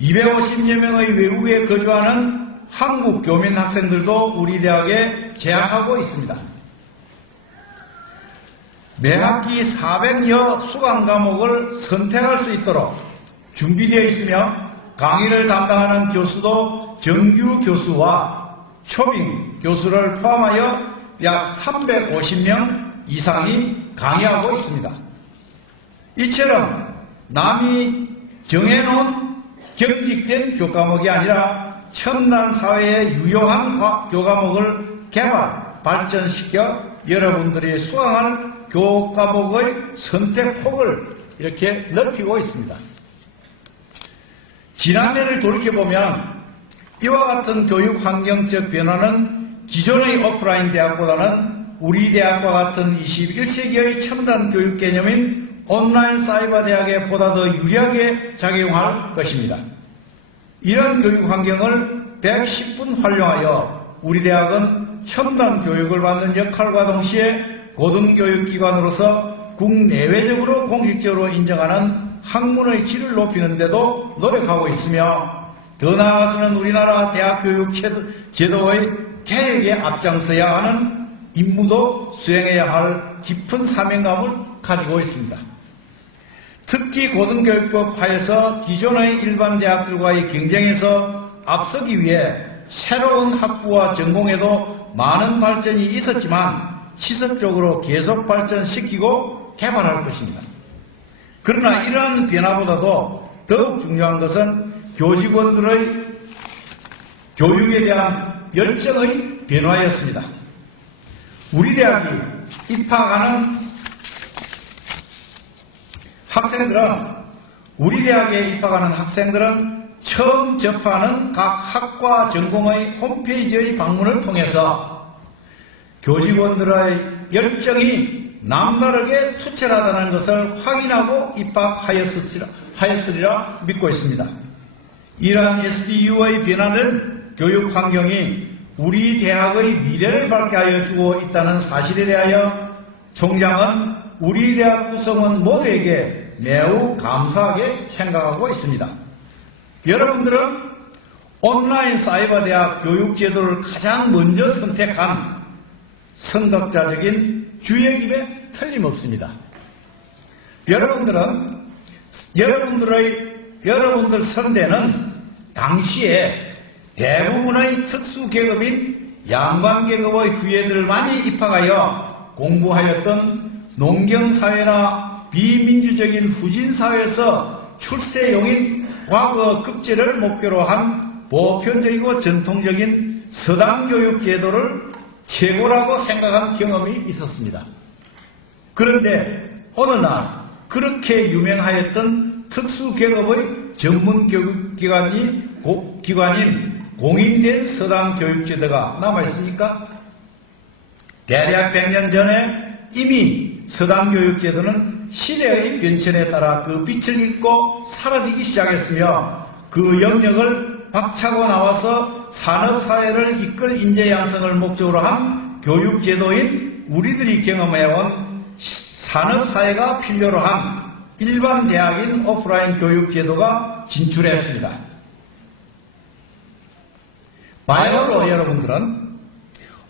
250여 명의 외국에 거주하는 한국 교민 학생들도 우리 대학에 재학하고 있습니다. 매 학기 400여 수강 과목을 선택할 수 있도록 준비되어 있으며, 강의를 담당하는 교수도 정규 교수와 초빙 교수를 포함하여 약 350명 이상이 강의하고 있습니다. 이처럼 남이 정해놓은 경직된 교과목이 아니라 첨단 사회에 유효한 교과목을 개발, 발전시켜 여러분들이 수강할 교과목의 선택폭을 이렇게 넓히고 있습니다. 지난해를 돌이켜보면 이와 같은 교육 환경적 변화는 기존의 오프라인 대학보다는 우리 대학과 같은 21세기의 첨단 교육 개념인 온라인 사이버 대학에 보다 더 유리하게 작용할 것입니다. 이런 교육 환경을 110분 활용하여 우리 대학은 첨단 교육을 받는 역할과 동시에 고등교육기관으로서 국내외적으로 공식적으로 인정하는 학문의 질을 높이는 데도 노력하고 있으며, 더 나아가서는 우리나라 대학교육 제도의 개혁에 앞장서야 하는 임무도 수행해야 할 깊은 사명감을 가지고 있습니다. 특히 고등교육법 하에서 기존의 일반 대학들과의 경쟁에서 앞서기 위해 새로운 학부와 전공에도 많은 발전이 있었지만 지속적으로 계속 발전시키고 개발할 것입니다. 그러나 이러한 변화보다도 더욱 중요한 것은 교직원들의 교육에 대한 열정의 변화였습니다. 우리 대학이 입학하는 학생들은 처음 접하는 각 학과 전공의 홈페이지의 방문을 통해서 교직원들의 열정이 남다르게 투철하다는 것을 확인하고 입학하였으리라 믿고 있습니다. 이러한 SDU의 변화된 교육 환경이 우리 대학의 미래를 밝게 하여 주고 있다는 사실에 대하여 총장은 우리 대학 구성원 모두에게 매우 감사하게 생각하고 있습니다. 여러분들은 온라인 사이버 대학 교육 제도를 가장 먼저 선택한 선각자적인 주역임에 틀림없습니다. 여러분들 선대는 당시에 대부분의 특수계급인 양반계급의 후예들을 많이 입학하여 공부하였던 농경사회나 비민주적인 후진사회에서 출세용인 과거 급제를 목표로 한 보편적이고 전통적인 서당교육 제도를 최고라고 생각한 경험이 있었습니다. 그런데 어느 날 그렇게 유명하였던 특수계급의 전문교육기관인 공인된 서당교육제도가 남아있습니까? 대략 100년 전에 이미 서당교육제도는 시대의 변천에 따라 그 빛을 잃고 사라지기 시작했으며 그 영역을 박차고 나와서 산업사회를 이끌 인재 양성을 목적으로 한 교육제도인 우리들이 경험해온 산업사회가 필요로 한 일반 대학인 오프라인 교육제도가 진출했습니다. 바야흐로 여러분들은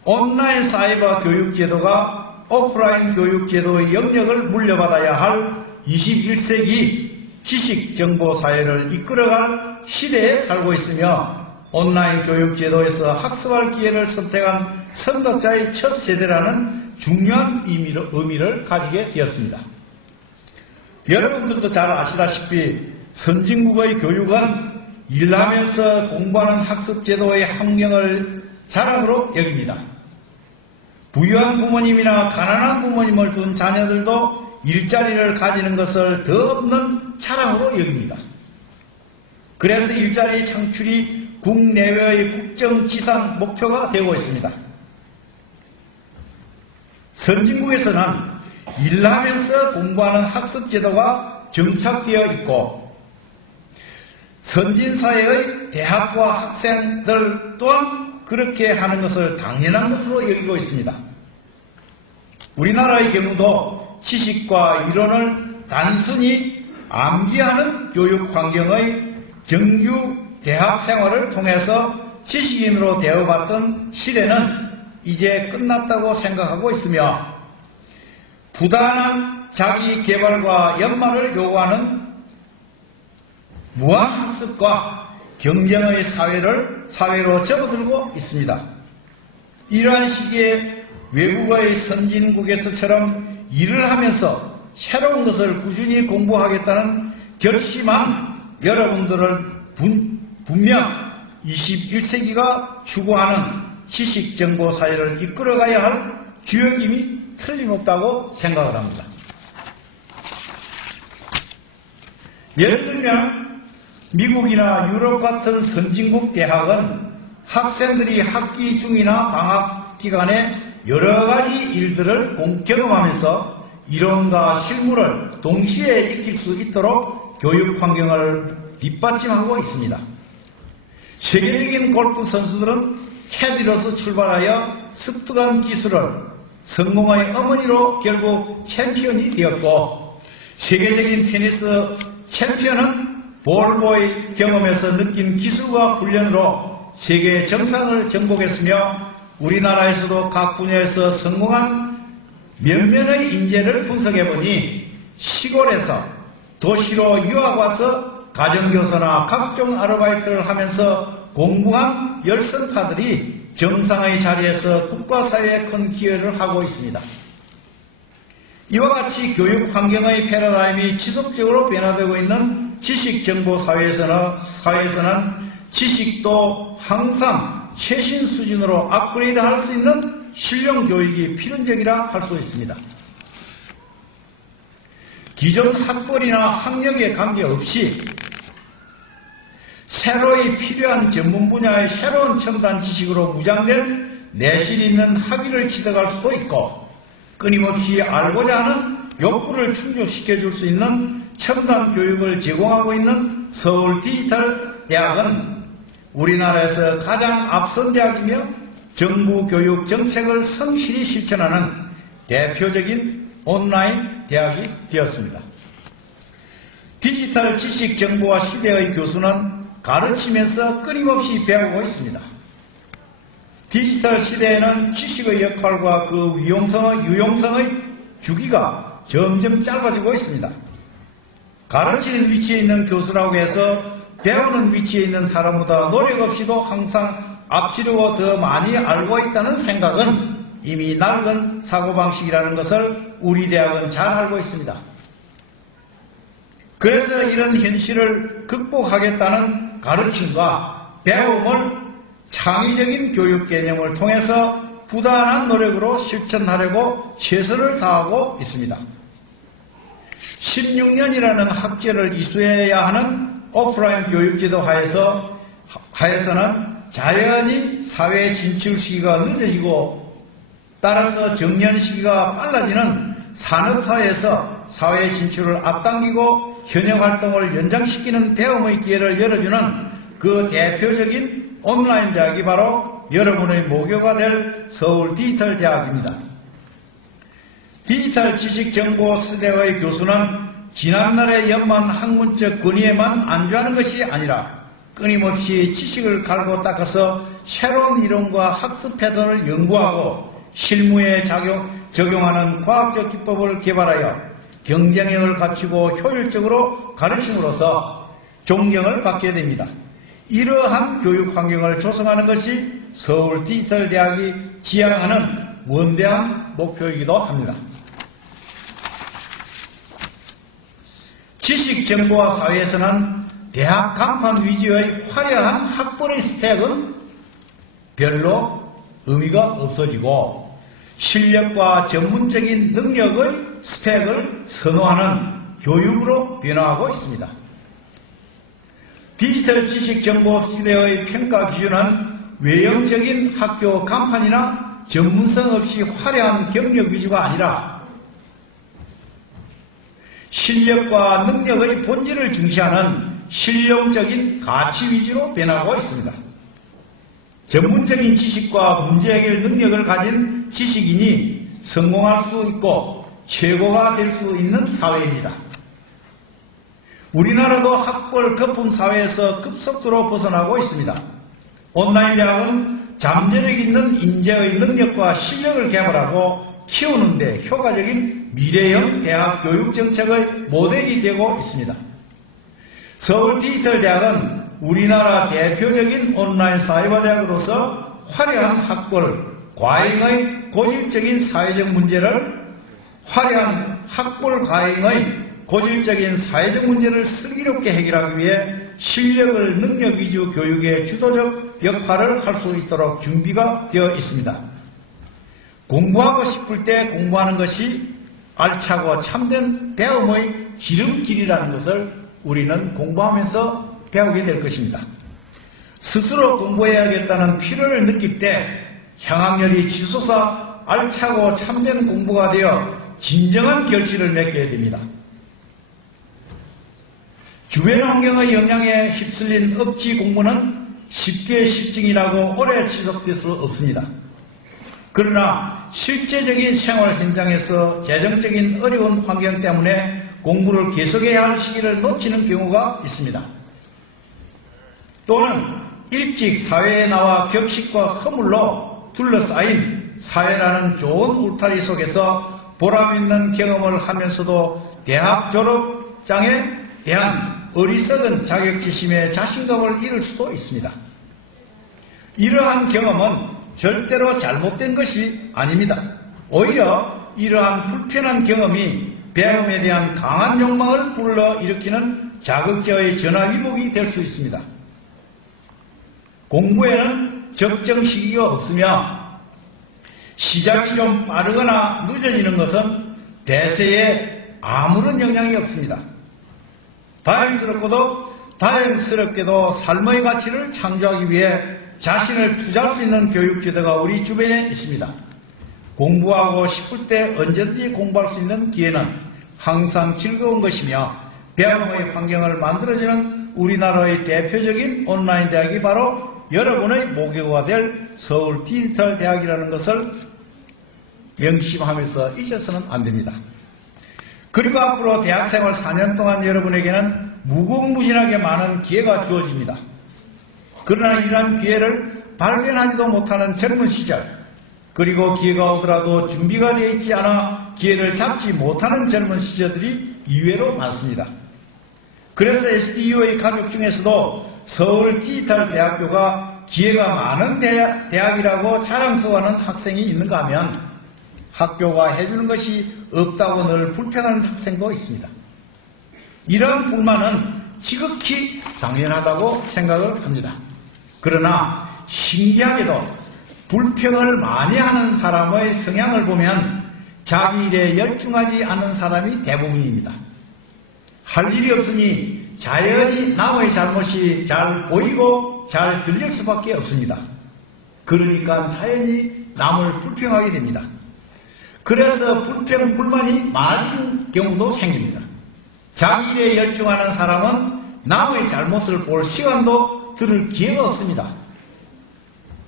온라인 사이버 교육제도가 오프라인 교육제도의 영역을 물려받아야 할 21세기 지식정보사회를 이끌어갈 시대에 살고 있으며 온라인 교육제도에서 학습할 기회를 선택한 선덕자의 첫 세대라는 중요한 의미를 가지게 되었습니다. 여러분들도 잘 아시다시피 선진국의 교육은 일하면서 공부하는 학습제도의 환경을 자랑으로 여깁니다. 부유한 부모님이나 가난한 부모님을 둔 자녀들도 일자리를 가지는 것을 더 없는 자랑으로 여깁니다. 그래서 일자리 창출이 국내외의 국정지상 목표가 되고 있습니다. 선진국에서는 일하면서 공부하는 학습제도가 정착되어 있고 선진사회의 대학과 학생들 또한 그렇게 하는 것을 당연한 것으로 여기고 있습니다. 우리나라의 경우도 지식과 이론을 단순히 암기하는 교육 환경의 정규 대학 생활을 통해서 지식인으로 대우받던 시대는 이제 끝났다고 생각하고 있으며 부단한 자기 개발과 연마를 요구하는 무한학습과 경쟁의 사회로 접어들고 있습니다. 이러한 시기에 외국의 선진국에서처럼 일을 하면서 새로운 것을 꾸준히 공부하겠다는 결심한 여러분들을 분명 21세기가 추구하는 지식정보사회를 이끌어가야 할 주역임이 틀림없다고 생각을 합니다. 예를 들면 미국이나 유럽 같은 선진국 대학은 학생들이 학기 중이나 방학 기간에 여러 가지 일들을 경험하면서 이론과 실무를 동시에 익힐 수 있도록 교육 환경을 뒷받침하고 있습니다. 세계적인 골프 선수들은 캐디로서 출발하여 습득한 기술을 성공의 어머니로 결국 챔피언이 되었고 세계적인 테니스 챔피언은 볼보의 경험에서 느낀 기술과 훈련으로 세계 정상을 정복했으며 우리나라에서도 각 분야에서 성공한 몇몇의 인재를 분석해보니 시골에서 도시로 유학 와서 가정교사나 각종 아르바이트를 하면서 공부한 열성파들이 정상의 자리에서 국가사회에 큰 기여를 하고 있습니다. 이와 같이 교육 환경의 패러다임이 지속적으로 변화되고 있는 지식정보사회에서는 지식도 항상 최신 수준으로 업그레이드할 수 있는 실용 교육이 필연적이라 할 수 있습니다. 기존 학벌이나 학력에 관계없이 새로이 필요한 전문 분야의 새로운 첨단 지식으로 무장된 내실 있는 학위를 취득할 수도 있고 끊임없이 알고자 하는 욕구를 충족시켜줄 수 있는 첨단 교육을 제공하고 있는 서울 디지털 대학은 우리나라에서 가장 앞선 대학이며 정부 교육 정책을 성실히 실천하는 대표적인 온라인 대학이 되었습니다. 디지털 지식 정보화 시대의 교수는 가르치면서 끊임없이 배우고 있습니다. 디지털 시대에는 지식의 역할과 그 유용성의 주기가 점점 짧아지고 있습니다. 가르치는 위치에 있는 교수라고 해서 배우는 위치에 있는 사람보다 노력 없이도 항상 앞지르고 더 많이 알고 있다는 생각은 이미 낡은 사고방식이라는 것을 우리 대학은 잘 알고 있습니다. 그래서 이런 현실을 극복하겠다는 가르침과 배움을 창의적인 교육 개념을 통해서 부단한 노력으로 실천하려고 최선을 다하고 있습니다. 16년이라는 학제를 이수해야 하는 오프라인 교육제도 하에서는 자연히 사회 진출 시기가 늦어지고 따라서 정년 시기가 빨라지는 산업사회에서 사회 진출을 앞당기고 현역 활동을 연장시키는 배움의 기회를 열어주는 그 대표적인 온라인 대학이 바로 여러분의 모교가 될 서울 디지털 대학입니다. 디지털 지식정보 시대의 교수는 지난날의 연만 학문적 권위에만 안주하는 것이 아니라 끊임없이 지식을 갈고 닦아서 새로운 이론과 학습 패턴을 연구하고 실무에 적용하는 과학적 기법을 개발하여 경쟁력을 갖추고 효율적으로 가르침으로써 존경을 받게 됩니다. 이러한 교육 환경을 조성하는 것이 서울 디지털 대학이 지향하는 원대한 목표이기도 합니다. 지식정보화 사회에서는 대학 간판 위주의 화려한 학벌의 스펙은 별로 의미가 없어지고 실력과 전문적인 능력의 스펙을 선호하는 교육으로 변화하고 있습니다. 디지털 지식정보 시대의 평가 기준은 외형적인 학교 간판이나 전문성 없이 화려한 경력 위주가 아니라 실력과 능력의 본질을 중시하는 실용적인 가치 위주로 변하고 있습니다. 전문적인 지식과 문제 해결 능력을 가진 지식인이 성공할 수 있고 최고가 될 수 있는 사회입니다. 우리나라도 학벌 거품 사회에서 급속도로 벗어나고 있습니다. 온라인 대학은 잠재력 있는 인재의 능력과 실력을 개발하고 키우는 데 효과적인 미래형 대학 교육 정책의 모델이 되고 있습니다. 서울 디지털 대학은 우리나라 대표적인 온라인 사이버 대학으로서 화려한 학벌, 과잉의 고질적인 사회적 문제를 슬기롭게 해결하기 위해 실력을 능력 위주 교육의 주도적 역할을 할 수 있도록 준비가 되어 있습니다. 공부하고 싶을 때 공부하는 것이 알차고 참된 배움의 지름길이라는 것을 우리는 공부하면서 배우게 될 것입니다. 스스로 공부해야겠다는 필요를 느낄 때 향학열이 치솟아 알차고 참된 공부가 되어 진정한 결실을 맺게 됩니다. 주변 환경의 영향에 휩쓸린 억지 공부는 쉽게 실증이라고 오래 지속될 수 없습니다. 그러나 실제적인 생활 현장에서 재정적인 어려운 환경 때문에 공부를 계속해야 할 시기를 놓치는 경우가 있습니다. 또는 일찍 사회에 나와 격식과 허물로 둘러싸인 사회라는 좋은 울타리 속에서 보람있는 경험을 하면서도 대학 졸업장에 대한 어리석은 자격지심에 자신감을 잃을 수도 있습니다. 이러한 경험은 절대로 잘못된 것이 아닙니다. 오히려 이러한 불편한 경험이 배움에 대한 강한 욕망을 불러일으키는 자극제의 전화위복이 될 수 있습니다. 공부에는 적정 시기가 없으며 시작이 좀 빠르거나 늦어지는 것은 대세에 아무런 영향이 없습니다. 다행스럽게도 삶의 가치를 창조하기 위해 자신을 투자할 수 있는 교육제도가 우리 주변에 있습니다. 공부하고 싶을 때 언제든지 공부할 수 있는 기회는 항상 즐거운 것이며 배움의 환경을 만들어주는 우리나라의 대표적인 온라인 대학이 바로 여러분의 모교가 될 서울 디지털 대학이라는 것을 명심하면서 잊어서는 안 됩니다. 그리고 앞으로 대학생활 4년 동안 여러분에게는 무궁무진하게 많은 기회가 주어집니다. 그러나 이러한 기회를 발견하지도 못하는 젊은 시절, 그리고 기회가 오더라도 준비가 되어 있지 않아 기회를 잡지 못하는 젊은 시절들이 이외로 많습니다. 그래서 SDU의 가족 중에서도 서울 디지털 대학교가 기회가 많은 대학이라고 자랑스러워하는 학생이 있는가 하면 학교가 해주는 것이 없다고 늘 불평하는 학생도 있습니다. 이런 불만은 지극히 당연하다고 생각을 합니다. 그러나 신기하게도 불평을 많이 하는 사람의 성향을 보면 자기 일에 열중하지 않는 사람이 대부분입니다. 할 일이 없으니 자연히 남의 잘못이 잘 보이고 잘 들릴 수밖에 없습니다. 그러니까 자연히 남을 불평하게 됩니다. 그래서 불평, 불만이 많은 경우도 생깁니다. 자기 일에 열중하는 사람은 남의 잘못을 볼 시간도 들을 기회가 없습니다.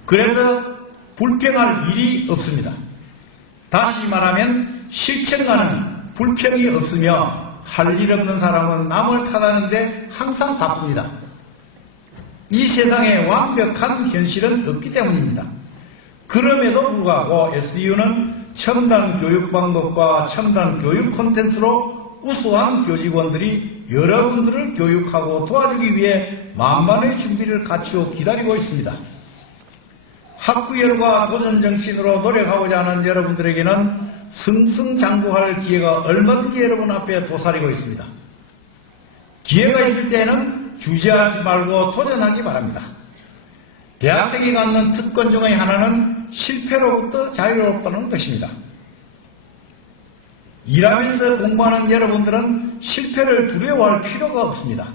그래서 불평할 일이 없습니다. 다시 말하면 실천과는 불평이 없으며 할 일 없는 사람은 남을 탓하는데 항상 바쁩니다. 이 세상에 완벽한 현실은 없기 때문입니다. 그럼에도 불구하고 SDU는 첨단 교육 방법과 첨단 교육 콘텐츠로 우수한 교직원들이 여러분들을 교육하고 도와주기 위해 만반의 준비를 갖추어 기다리고 있습니다. 학구열과 도전정신으로 노력하고자 하는 여러분들에게는 승승장구할 기회가 얼마든지 여러분 앞에 도사리고 있습니다. 기회가 있을 때는 주저하지 말고 도전하기 바랍니다. 대학생이 갖는 특권 중의 하나는 실패로부터 자유롭다는 것입니다. 일하면서 공부하는 여러분들은 실패를 두려워할 필요가 없습니다.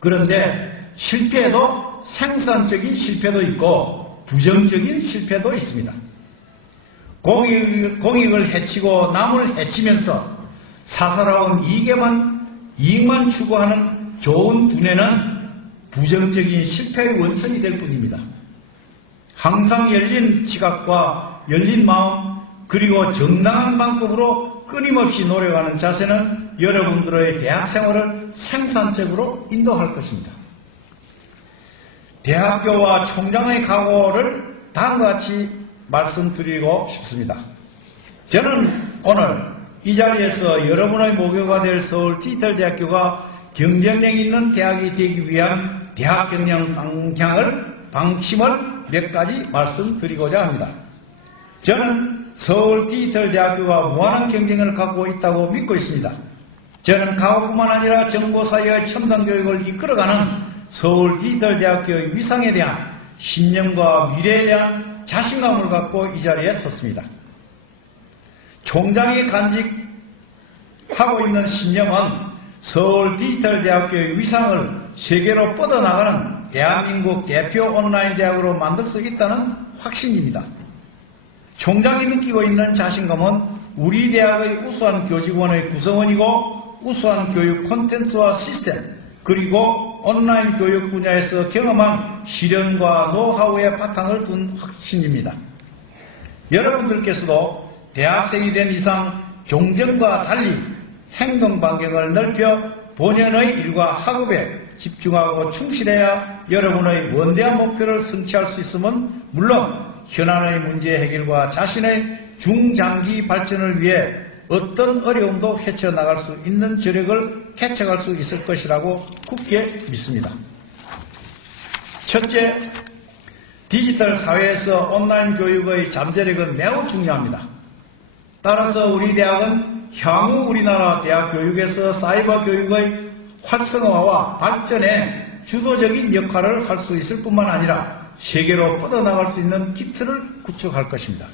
그런데 실패에도 생산적인 실패도 있고 부정적인 실패도 있습니다. 공익을 해치고 남을 해치면서 사사로운 이익만 추구하는 좋은 두뇌는 부정적인 실패의 원천이 될 뿐입니다. 항상 열린 지각과 열린 마음 그리고 정당한 방법으로 끊임없이 노력하는 자세는 여러분들의 대학생활을 생산적으로 인도할 것입니다. 대학교와 총장의 각오를 다음과 같이 말씀드리고 싶습니다. 저는 오늘 이 자리에서 여러분의 모교가 될 서울 디지털대학교가 경쟁력 있는 대학이 되기 위한 대학 경영 방침을 몇 가지 말씀드리고자 합니다. 저는 서울 디지털대학교가 무한한 경쟁을 갖고 있다고 믿고 있습니다. 저는 가옥뿐만 아니라 정보사회의 첨단교육을 이끌어가는 서울 디지털대학교의 위상에 대한 신념과 미래에 대한 자신감을 갖고 이 자리에 섰습니다. 총장이 간직하고 있는 신념은 서울 디지털대학교의 위상을 세계로 뻗어나가는 대한민국 대표 온라인 대학으로 만들 수 있다는 확신입니다. 총장이 느끼고 있는 자신감은 우리 대학의 우수한 교직원의 구성원이고 우수한 교육 콘텐츠와 시스템 그리고 온라인 교육 분야에서 경험한 실현과 노하우의 바탕을 둔 확신입니다. 여러분들께서도 대학생이 된 이상 종전과 달리 행동 반경을 넓혀 본연의 일과 학업에 집중하고 충실해야 여러분의 원대한 목표를 성취할 수 있으면 물론 현안의 문제 해결과 자신의 중장기 발전을 위해 어떤 어려움도 헤쳐나갈 수 있는 저력을 개척할 수 있을 것이라고 굳게 믿습니다. 첫째, 디지털 사회에서 온라인 교육의 잠재력은 매우 중요합니다. 따라서 우리 대학은 향후 우리나라 대학 교육에서 사이버 교육의 활성화와 발전에 주도적인 역할을 할 수 있을 뿐만 아니라 세계로 뻗어나갈 수 있는 기틀을 구축할 것입니다.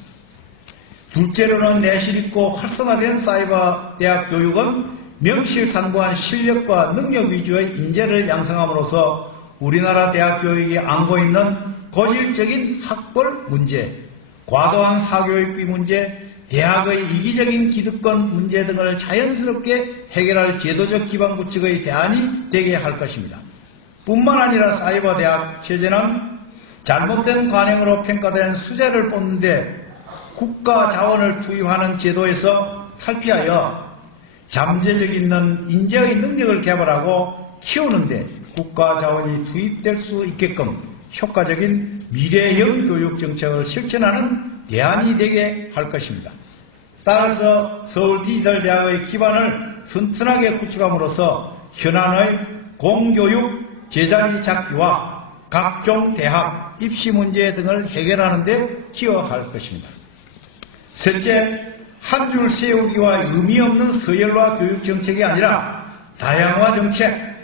둘째로는 내실 있고 활성화된 사이버 대학 교육은 명실상부한 실력과 능력 위주의 인재를 양성함으로써 우리나라 대학 교육이 안고 있는 고질적인 학벌 문제, 과도한 사교육비 문제, 대학의 이기적인 기득권 문제 등을 자연스럽게 해결할 제도적 기반 구축의 대안이 되게 할 것입니다. 뿐만 아니라 사이버 대학 체제는 잘못된 관행으로 평가된 수재를 뽑는데 국가 자원을 투입하는 제도에서 탈피하여 잠재적 있는 인재의 능력을 개발하고 키우는데 국가 자원이 투입될 수 있게끔 효과적인 미래형 교육 정책을 실천하는 대안이 되게 할 것입니다. 따라서 서울 디지털대학의 기반을 튼튼하게 구축함으로써 현안의 공교육 제자리 잡기와 각종 대학 입시 문제 등을 해결하는 데 기여할 것입니다. 셋째, 한 줄 세우기와 의미 없는 서열화 교육 정책이 아니라 다양화 정책,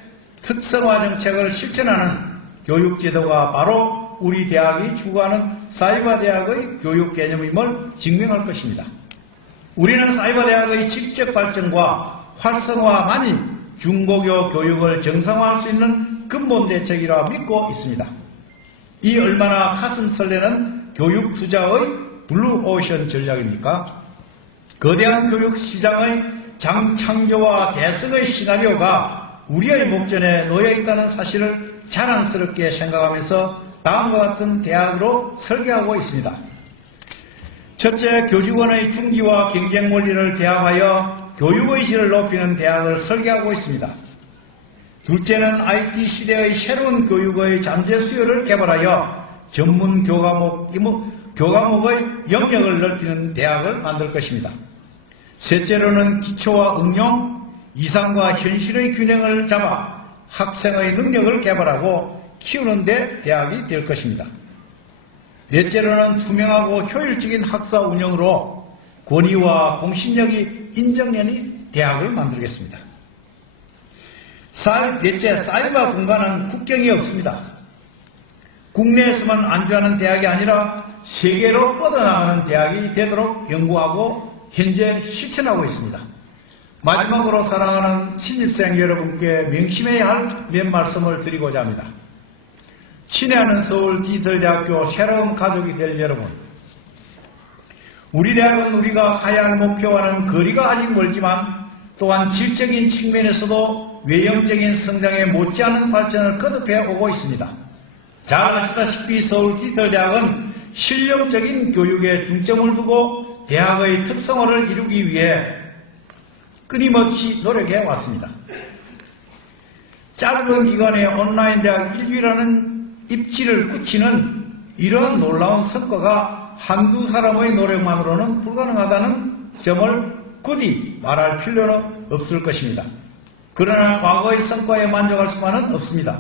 특성화 정책을 실천하는 교육 제도가 바로 우리 대학이 추구하는 사이버 대학의 교육 개념임을 증명할 것입니다. 우리는 사이버 대학의 질적 발전과 활성화만이 중고교 교육을 정상화할 수 있는 근본 대책이라 믿고 있습니다. 이 얼마나 가슴 설레는 교육 투자의 블루오션 전략입니까? 거대한 교육 시장의 장창조와 대승의 시나리오가 우리의 목전에 놓여 있다는 사실을 자랑스럽게 생각하면서 다음과 같은 대학으로 설계하고 있습니다. 첫째, 교직원의 중기와 경쟁 원리를 대합하여 교육의 질을 높이는 대학을 설계하고 있습니다. 둘째는 IT 시대의 새로운 교육의 잠재 수요를 개발하여 전문 교과목의 영역을 넓히는 대학을 만들 것입니다. 셋째로는 기초와 응용, 이상과 현실의 균형을 잡아 학생의 능력을 개발하고 키우는 데 대학이 될 것입니다. 넷째로는 투명하고 효율적인 학사 운영으로 권위와 공신력이 인정되는 대학을 만들겠습니다. 넷째, 사이버 공간은 국경이 없습니다. 국내에서만 안주하는 대학이 아니라 세계로 뻗어나가는 대학이 되도록 연구하고 현재 실천하고 있습니다. 마지막으로 사랑하는 신입생 여러분께 명심해야 할 몇 말씀을 드리고자 합니다. 친애하는 서울 디지털대학교 새로운 가족이 될 여러분, 우리 대학은 우리가 가야 할 목표와는 거리가 아직 멀지만 또한 질적인 측면에서도 외형적인 성장에 못지않은 발전을 거듭해 오고 있습니다. 잘 아시다시피 서울 디지털대학은 실용적인 교육에 중점을 두고 대학의 특성화를 이루기 위해 끊임없이 노력해 왔습니다. 짧은 기간에 온라인 대학 1위라는 입지를 굳히는 이런 놀라운 성과가 한두 사람의 노력만으로는 불가능하다는 점을 굳이 말할 필요는 없을 것입니다. 그러나 과거의 성과에 만족할 수만은 없습니다.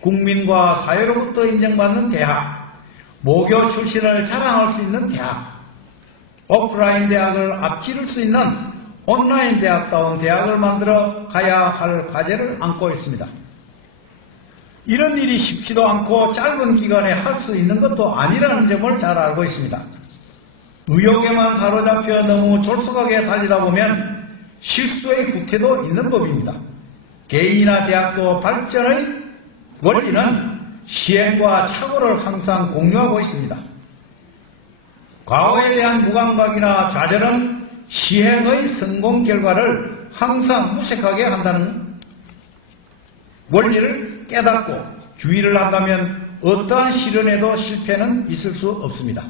국민과 사회로부터 인정받는 대학, 모교 출신을 자랑할 수 있는 대학, 오프라인 대학을 앞지를 수 있는 온라인 대학다운 대학을 만들어 가야 할 과제를 안고 있습니다. 이런 일이 쉽지도 않고 짧은 기간에 할 수 있는 것도 아니라는 점을 잘 알고 있습니다. 의욕에만 사로잡혀 너무 졸속하게 달리다 보면 실수의 국태도 있는 법입니다. 개인이나 대학도 발전의 원리는 시행과 착오를 항상 공유하고 있습니다. 과거에 대한 무감각이나 좌절은 시행의 성공 결과를 항상 무색하게 한다는 원리를 깨닫고 주의를 한다면 어떠한 실현에도 실패는 있을 수 없습니다.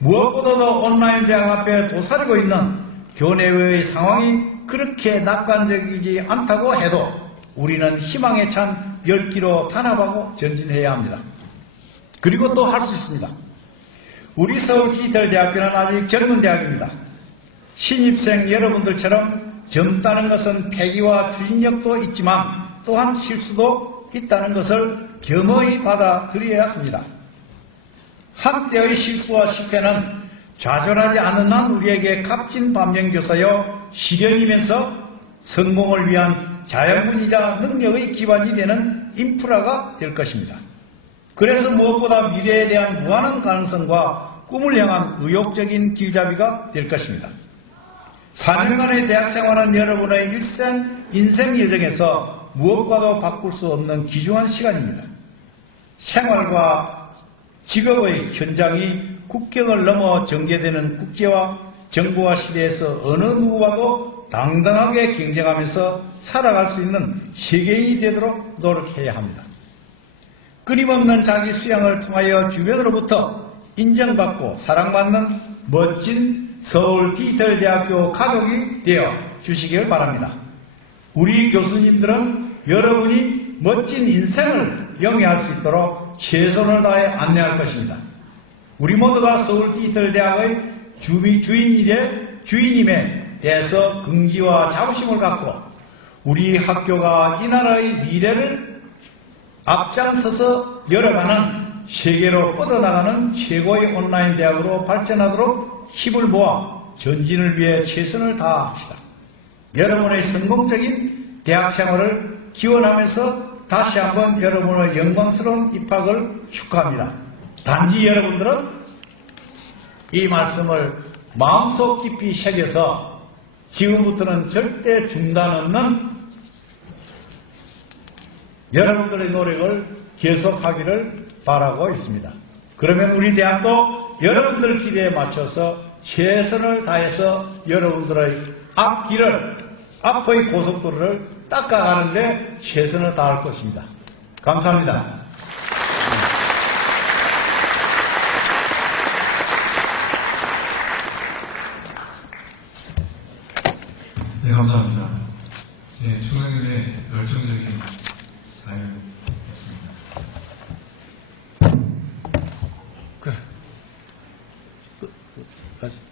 무엇보다도 온라인 대학 앞에 도사리고 있는 교내외의 상황이 그렇게 낙관적이지 않다고 해도 우리는 희망에 찬 열기로 단합하고 전진해야 합니다. 그리고 또 할 수 있습니다. 우리 서울 디지털대학교는 아직 젊은 대학입니다. 신입생 여러분들처럼 젊다는 것은 패기와 추진력도 있지만 또한 실수도 있다는 것을 겸허히 받아들여야 합니다. 한때의 실수와 실패는 좌절하지 않는 한 우리에게 값진 반면교사여 시련이면서 성공을 위한 자양분이자 능력의 기반이 되는 인프라가 될 것입니다. 그래서 무엇보다 미래에 대한 무한한 가능성과 꿈을 향한 의욕적인 길잡이가 될 것입니다. 4년간의 대학생활은 여러분의 인생 여정에서 무엇과도 바꿀 수 없는 귀중한 시간입니다. 생활과 직업의 현장이 국경을 넘어 전개되는 국제와 정보화 시대에서 어느 누구와도 당당하게 경쟁하면서 살아갈 수 있는 세계인이 되도록 노력해야 합니다. 끊임없는 자기 수양을 통하여 주변으로부터 인정받고 사랑받는 멋진 서울 디지털대학교 가족이 되어 주시길 바랍니다. 우리 교수님들은 여러분이 멋진 인생을 영위할 수 있도록 최선을 다해 안내할 것입니다. 우리 모두가 서울 디지털대학의 주인임에 대해서 긍지와 자부심을 갖고 우리 학교가 이 나라의 미래를 앞장서서 열어가는 세계로 뻗어나가는 최고의 온라인 대학으로 발전하도록 힘을 모아 전진을 위해 최선을 다합시다. 여러분의 성공적인 대학 생활을 기원하면서 다시 한번 여러분의 영광스러운 입학을 축하합니다. 단지 여러분들은 이 말씀을 마음속 깊이 새겨서 지금부터는 절대 중단 없는 여러분들의 노력을 계속하기를 바라고 있습니다. 그러면 우리 대학도 여러분들 기대에 맞춰서 최선을 다해서 여러분들의 앞의 고속도로를 닦아가는데 최선을 다할 것입니다. 감사합니다. 네, 감사합니다. 네, 중앙일의 열정적인 발언이었습니다.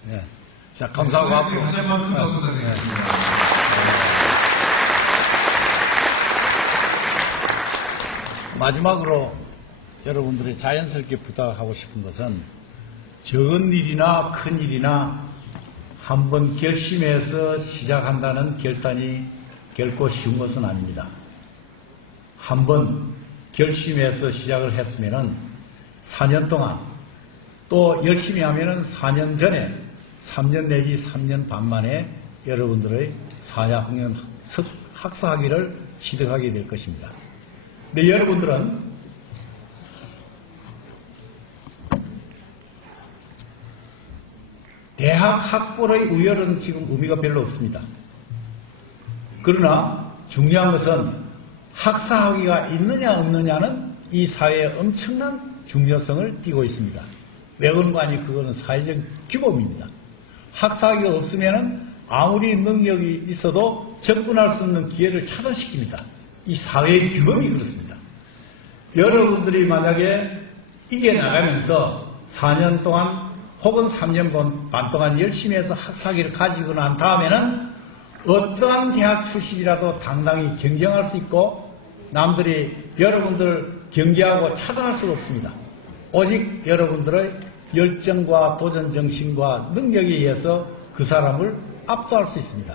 네. 자, 감사하고 앞으로 다시 한번 큰 박수 부탁드리겠습니다. 마지막으로 여러분들이 자연스럽게 부탁하고 싶은 것은 적은 일이나 큰 일이나 한번 결심해서 시작한다는 결단이 결코 쉬운 것은 아닙니다. 한번 결심해서 시작을 했으면은 4년 동안 또 열심히 하면은 4년 전에 3년 내지 3년 반 만에 여러분들의 4학년 학사학위를 취득하게 될 것입니다. 근데 여러분들은 대학 학벌의 우열은 지금 의미가 별로 없습니다. 그러나 중요한 것은 학사학위가 있느냐 없느냐는 이 사회에 엄청난 중요성을 띠고 있습니다. 왜 그런가 하니 그거는 사회적 규범입니다. 학사학위가 없으면 아무리 능력이 있어도 접근할 수 있는 기회를 차단시킵니다. 이 사회의 규범이 그렇습니다. 여러분들이 만약에 이겨나가면서 4년 동안 혹은 3년 반 동안 열심히 해서 학사학위를 가지고 난 다음에는 어떠한 대학 출신이라도 당당히 경쟁할 수 있고 남들이 여러분들 경계하고 차단할 수가 없습니다. 오직 여러분들의 열정과 도전 정신과 능력에 의해서 그 사람을 압도할 수 있습니다.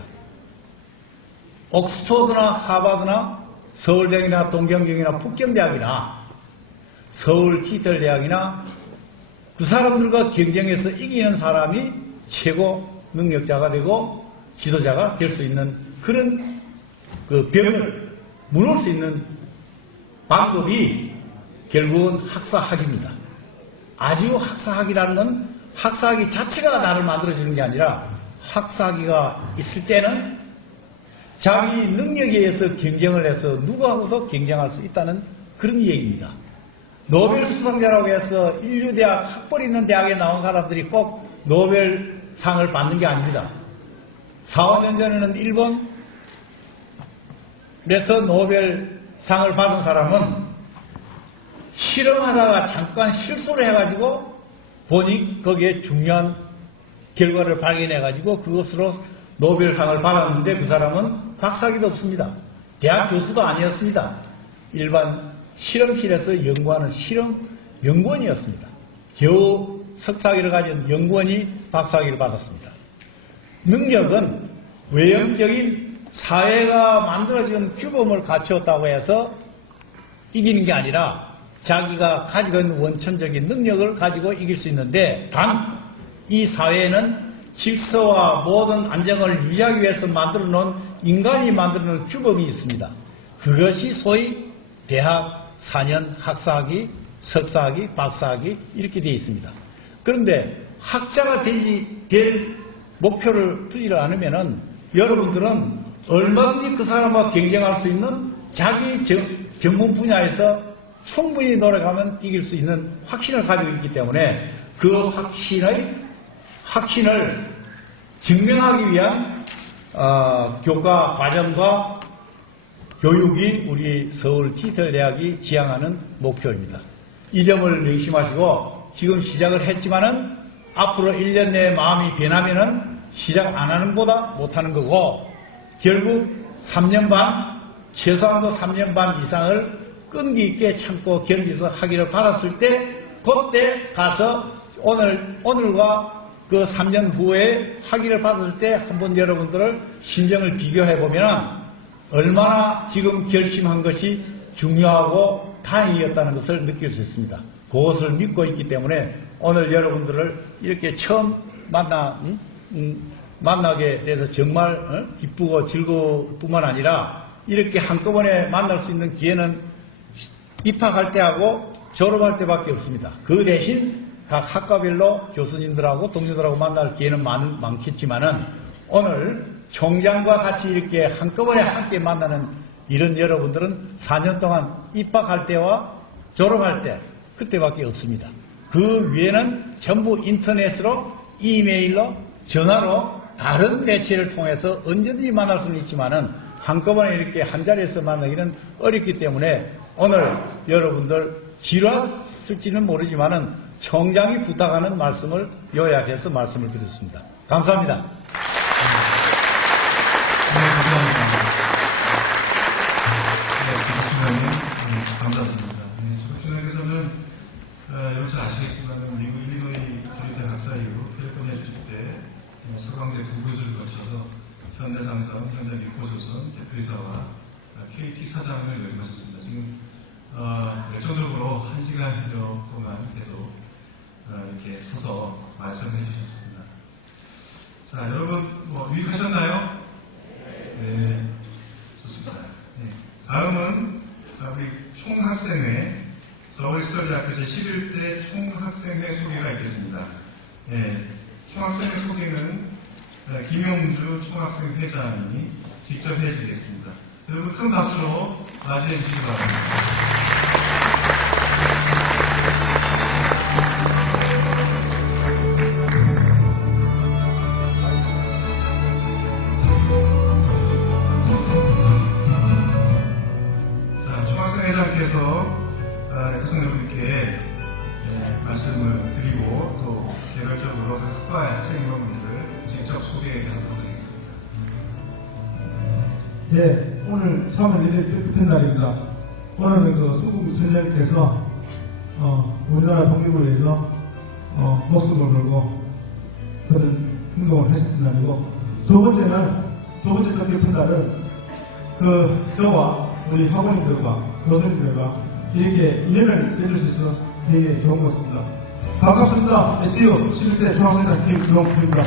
옥스퍼드나 하버드나 서울대학이나 동경대학이나 북경대학이나 서울 디지털대학이나 그 사람들과 경쟁해서 이기는 사람이 최고 능력자가 되고 지도자가 될 수 있는 그런 그 벽을 무너올 수 있는 방법이 결국은 학사학위입니다. 아주 학사학위라는 건 학사학위 자체가 나를 만들어주는 게 아니라 학사학위가 있을 때는 자기 능력에 의해서 경쟁을 해서 누구하고도 경쟁할 수 있다는 그런 얘기입니다. 노벨 수상자라고 해서 인류대학 학벌 있는 대학에 나온 사람들이 꼭 노벨상을 받는 게 아닙니다. 4, 5년 전에는 일본에서 노벨상을 받은 사람은 실험하다가 잠깐 실수를 해가지고 보니 거기에 중요한 결과를 발견해가지고 그것으로 노벨상을 받았는데 그 사람은 박사학위도 없습니다. 대학 교수도 아니었습니다. 일반 실험실에서 연구하는 연구원이었습니다. 겨우 석사학위를 가진 연구원이 박사학위를 받았습니다. 능력은 외형적인 사회가 만들어진 규범을 갖추었다고 해서 이기는 게 아니라 자기가 가지고 있는 원천적인 능력을 가지고 이길 수 있는데 단 이 사회에는 질서와 모든 안정을 유지하기 위해서 만들어 놓은 인간이 만들어 놓은 규범이 있습니다. 그것이 소위 대학 4년 학사학위, 석사학위, 박사학위 이렇게 되어 있습니다. 그런데 학자가 될 목표를 두지 않으면은 여러분들은 얼마든지 그 사람과 경쟁할 수 있는 자기 전문 분야에서 충분히 노력하면 이길 수 있는 확신을 가지고 있기 때문에 그 확신을 증명하기 위한 교과 과정과 교육이 우리 서울 디지털대학이 지향하는 목표입니다. 이 점을 명심하시고 지금 시작을 했지만은 앞으로 1년 내에 마음이 변하면은 시작 안 하는 것보다 못하는 거고 결국 3년 반, 최소한도 3년 반 이상을 끈기 있게 참고 견디서 학위를 받았을 때 그때 가서 오늘과 그 3년 후에 학위를 받았을 때 한번 여러분들을 심정을 비교해 보면 얼마나 지금 결심한 것이 중요하고 다행이었다는 것을 느낄 수 있습니다. 그것을 믿고 있기 때문에 오늘 여러분들을 이렇게 처음 만나게 돼서 정말 기쁘고 즐거울 뿐만 아니라 이렇게 한꺼번에 만날 수 있는 기회는 입학할 때하고 졸업할 때밖에 없습니다. 그 대신 각 학과별로 교수님들하고 동료들하고 만날 기회는 많겠지만은 오늘 총장과 같이 이렇게 한꺼번에 함께 만나는 이런 여러분들은 4년 동안 입학할 때와 졸업할 때 그때밖에 없습니다. 그 위에는 전부 인터넷으로 이메일로 전화로 다른 매체를 통해서 언제든지 만날 수는 있지만은 한꺼번에 이렇게 한 자리에서 만나기는 어렵기 때문에 오늘 여러분들 지루했을지는 모르지만은 총장이 부탁하는 말씀을 요약해서 말씀을 드렸습니다. 감사합니다. 네, 감사합니다. 네, 감사합니다. 총장님께서는 여러분 아시겠지만 미국 일리노이 주립대 박사 이후 캘리포니아 주립대 서강대 부교수를 거쳐서 현대상선, 현대미코조선 대표이사와 KT 사장을 역임하셨습니다. 지금 열정적으로 1시간여 동안 계속 이렇게 서서 말씀해 주셨습니다. 자, 여러분 유익하셨나요? 네, 좋습니다. 네. 다음은 우리 총학생회 서울시설대학교 제11대 총학생회 소개가 있겠습니다. 네, 총학생회 소개는 김용주 총학생회장이 직접 해주겠습니다. 여러분 큰 박수로 맞이해 주시기 바랍니다. 자, 총학생회장께서 학생 여러분께 말씀을 드리고 또 개별적으로 학과의 학생 여러분들을 직접 소개하도록 하겠습니다. 네, 오늘 3월 1일 뜻깊은 날입니다. 오늘은 그 수국 선생님께서 우리나라 독립을 위해서 목숨을 걸고 그런 행동을 하셨던 날이고, 두 번째 뜻깊은 날은 저와 우리 학원님들과 교수님들과 이렇게 인연을 맺을 수 있어서 되게 좋은 것 같습니다. 반갑습니다. SU 11대 총학생회장 김주홍입니다.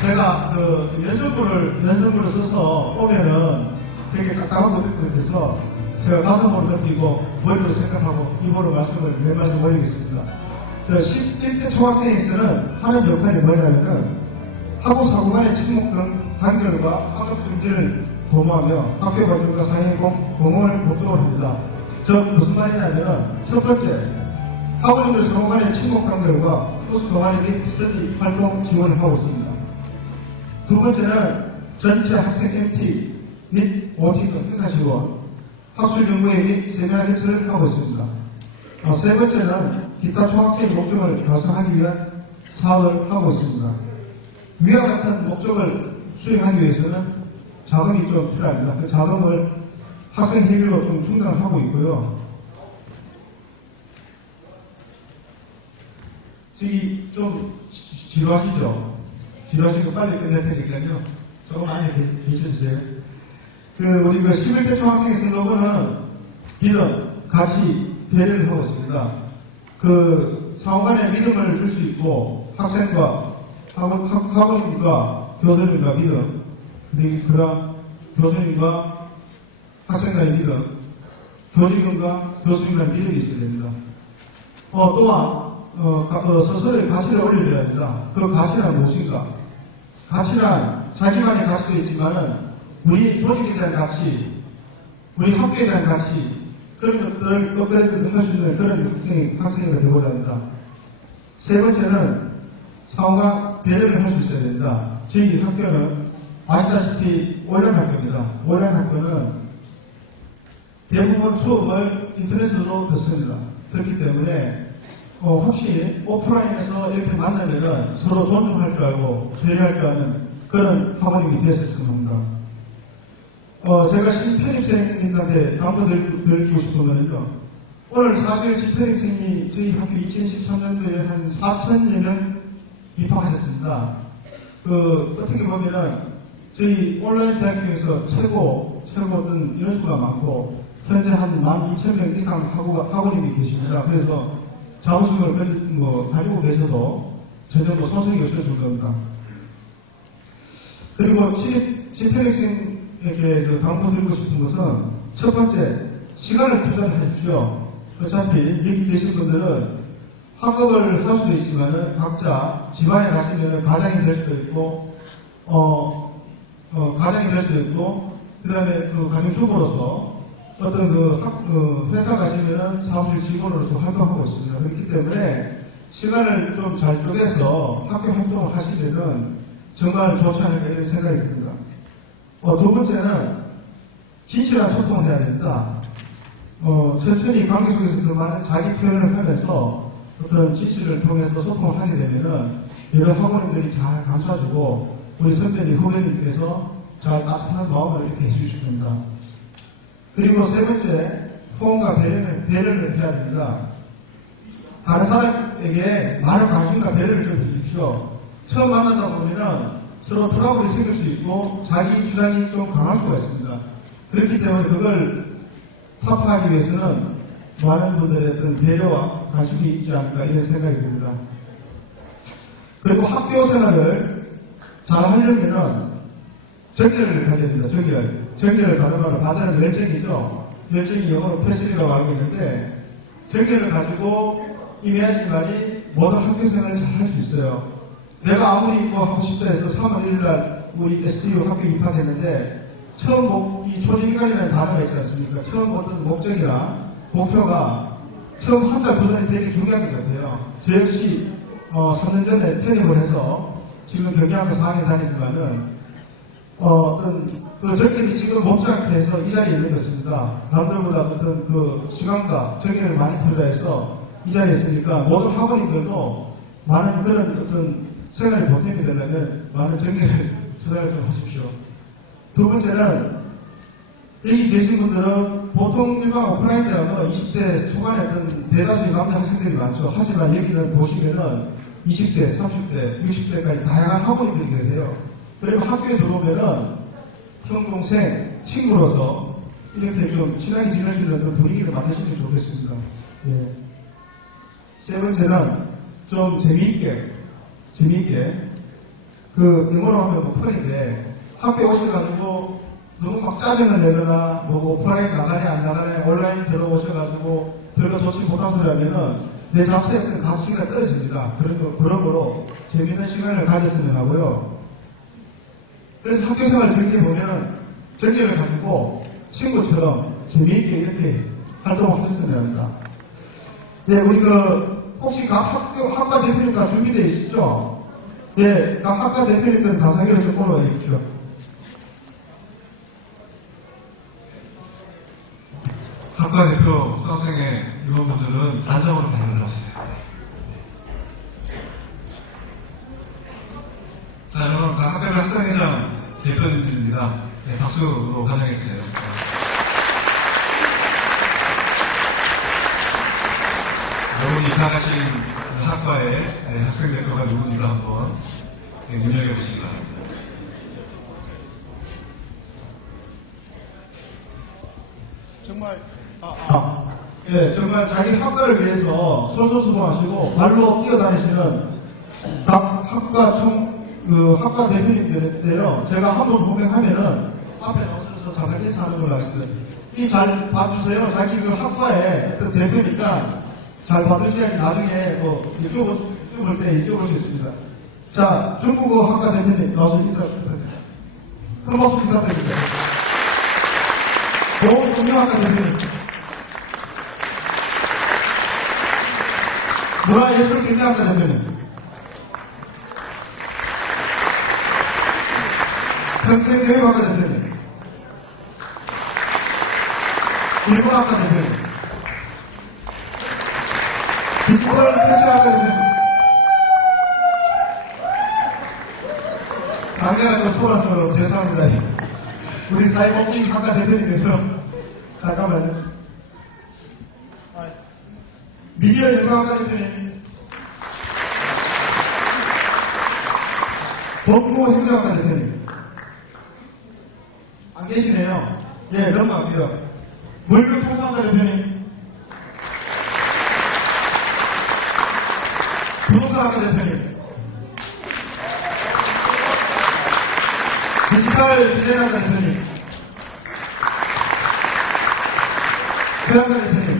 제가 연설문을 써서 오면은 되게 답답한 것 같아서 제가 가슴으로 느끼고 머리로 생각하고 입으로 몇 말씀 올리겠습니다. 11대 총학생회에서는 하는 역할이 뭐냐면은 학우 사고 간의 침묵 등 단결과 학업 중지를 도모하며 학교 발전과 상해 공헌을 목적으로 합니다. 무슨 말이냐면 첫 번째, 학우님들 사고 간의 침묵 단결과 코스 동아리 및 스터디 활동 지원을 하고 있습니다. 두 번째는 전체 학생 MT 및 OT 등 행사 지원, 학술 연구회 및 세미나 개최를 하고 있습니다. 세 번째는 기타 총학생 목적을 달성하기 위한 사업을 하고 있습니다. 위와 같은 목적을 수행하기 위해서는 자금이 좀 필요합니다. 그 자금을 학생 회비로 좀 충당을 하고 있고요. 저기 좀 지루하시죠? 지루하시고 빨리 끝낼 테니까요. 조금 안에 계셔주세요. 우리 11대 총학생의 슬로건은 믿음, 가치, 배려를 하고 있습니다. 상호 간에 믿음을 줄 수 있고, 학생과 학원님과 교수님과 믿음, 그다음 교수님과 학생 간의 믿음, 교직원과 교수님 간의 믿음이 있어야 됩니다. 또한 서서히 가치를 올려줘야 됩니다. 그 가치란 무엇인가? 가치란 자기만의 가치도 있지만은 우리 조직에 대한 가치, 우리 학교에 대한 가치, 그런 것들을 업그레이드 능할 수 있는 그런 학생이 되고자 합니다. 세 번째는 상호가 배려를 할 수 있어야 됩니다. 저희 학교는 아시다시피 온라인 학교입니다. 온라인 학교는 대부분 수업을 인터넷으로 듣습니다. 그렇기 때문에 혹시 오프라인에서 이렇게 만나면은 서로 존중할 줄 알고 배려할 줄 아는 그런 학원님이 되었으면 합니다. 제가 신편입생님한테 당부드리고 싶은 거는요. 오늘 사실 신편입생이 저희 학교 2013년도에 한 4,000여 명 입학하셨습니다. 어떻게 보면은 저희 온라인 대학 중에서 최고든 연수가 많고 현재 한 12,000명 이상 학원님이 계십니다. 그래서 자부심을 가지고 계셔도 전혀 손색이 없으실 겁니다. 그리고 신편입생에게 당부드리고 싶은 것은 첫 번째, 시간을 투자를 하십시오. 어차피 여기 계신 분들은 학업을 할 수도 있지만 각자 집안에 가시면 가장이 될 수도 있고 그 다음에 가정주부로서 어떤 회사 가시면 사무실 직원으로서 활동하고 있습니다. 그렇기 때문에 시간을 좀 잘 쪼개서 학교 활동을 하시면은 정말 좋지 않을까 이런 생각이 듭니다. 두 번째는 진실한 소통을 해야 됩니다. 천천히 관계 속에서 많은 자기 표현을 하면서 어떤 진실을 통해서 소통을 하게 되면은 여러 학원님들이 잘 감싸주고 우리 선배님, 후배님께서 잘 따뜻한 마음을 이렇게 해주실 겁니다. 그리고 세 번째, 호응과 배려를 해야 됩니다. 다른 사람에게 많은 관심과 배려를 좀 해주십시오. 처음 만나다 보면은 서로 트러블이 생길 수 있고 자기 주장이 좀 강할 수가 있습니다. 그렇기 때문에 그걸 타파하기 위해서는 많은 분들의 어떤 배려와 관심이 있지 않을까 이런 생각이 듭니다. 그리고 학교 생활을 잘 하려면은 정열을 가져야 됩니다. 정열을 다른 말로 바다는 열정이죠. 열정이 영어로 패션이라고 알고 있는데 정열을 가지고 임해야지만이 모든 학교 생활을 잘 할 수 있어요. 내가 아무리 하고 싶다 해서 3월 1일날 우리 STU 학교 입학했는데 이 초진간이라는 단어가 있지 않습니까? 처음 보던 목적이나 목표가 처음 한 달 두 달이 되게 중요한 것 같아요. 저 역시 3년 전에 편입을 해서 지금 경영학과 4학년 다니지만은 저희들이 지금 못지않게 이 자리에 있는 것입니다. 남들보다 어떤 시간과 정열을 많이 투자해서 이 자리에 있으니까 모든 학원인들도 많은 그런 생활이 보탬이 되려면 많은 정열을 투자를 좀 하십시오. 두 번째는 여기 계신 분들은 보통 일반 오프라인 대학은 20대 초반에 어떤 대다수의 남자 학생들이 많죠. 하지만 여기는 보시면은 20대, 30대, 60대까지 다양한 학원인들이 계세요. 그리고 학교에 들어오면은 형, 동생, 친구로서 이렇게 좀 친하게 지낼 수 있는 분위기를 만드시면 좋겠습니다. 예. 세 번째는 좀 재미있게 영어로 하면 펀인데 학교에 오셔가지고 너무 막 짜증을 내거나 오프라인 나가네 안 나가네 온라인 들어오셔가지고 별거 좋지 못한 소리 하면은 내 자체의 어떤 가치가 떨어집니다. 그러므로 재미있는 시간을 가졌으면 하고요. 그래서 학교 생활을 즐겨보면 정열을 가지고 친구처럼 재미있게 이렇게 활동을 하셨으면 합니다. 네, 우리 혹시 각 학과 대표님 다 준비되어 있시죠? 네, 각 학과 대표님들은 다 상의를 좀 올라와 있죠. 학과 대표 수강생의 임원분들은 단장으로 발표를 하시죠. 자, 여러분, 각 학교별 학생회장 대표님들입니다. 네, 박수로 환영해주세요. 여러분 입학하신 학과의 학생 대표가 누군지도 한번 눈여겨보시기 바랍니다. 정말 자기 학과를 위해서 솔선수범하시고 발로 뛰어다니시는 각 학과 대표님들인데요. 제가 한번 호명하면은 앞에 나오셔서 잠깐 인사하는 걸로 하시거든요. 잘 봐주세요. 자기 학과의 어떤 대표니까 잘 봐주셔야지 나중에 이쪽 올 때 이쪽으로 오시겠습니다. 자, 중국어 학과 대표님 나와서 인사 부탁드립니다. 큰 박수 부탁드립니다. 공영학과 대표님. 문화예술경제학과 대표님. 평생교육학과 대표님. 일본학과 대표님, 디지털 패션학과 대표님, 장애가 좀 돌아서 죄송합니다. 우리 사회복지학과 대표님께서 잠깐만요. 미디어 연구학과 대표님, 법무 행정학과 대표님 안 계시네요. 예, 넘어갈게요. 물류통상학과 대표님, 부동산학과 대표님, 디지털 디자인학과 대표님, 교양학과 대표님,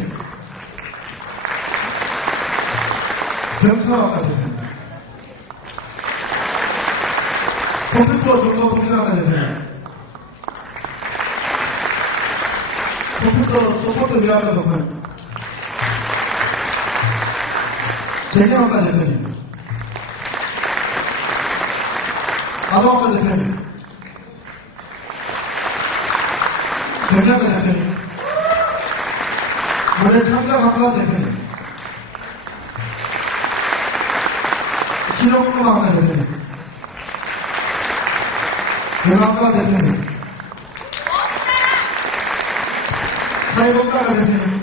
병사학과 대표님, 컴퓨터 정보 통신학과 대표님, 컴퓨터 소프트 위학과 대표님, 재경학과 대표님, 아동학과 대표님, 경제학과 대표님, 문해창작학과 대표님, 실용음악학과 대표님, 영학과 대표님, 사회복지학과 대표님,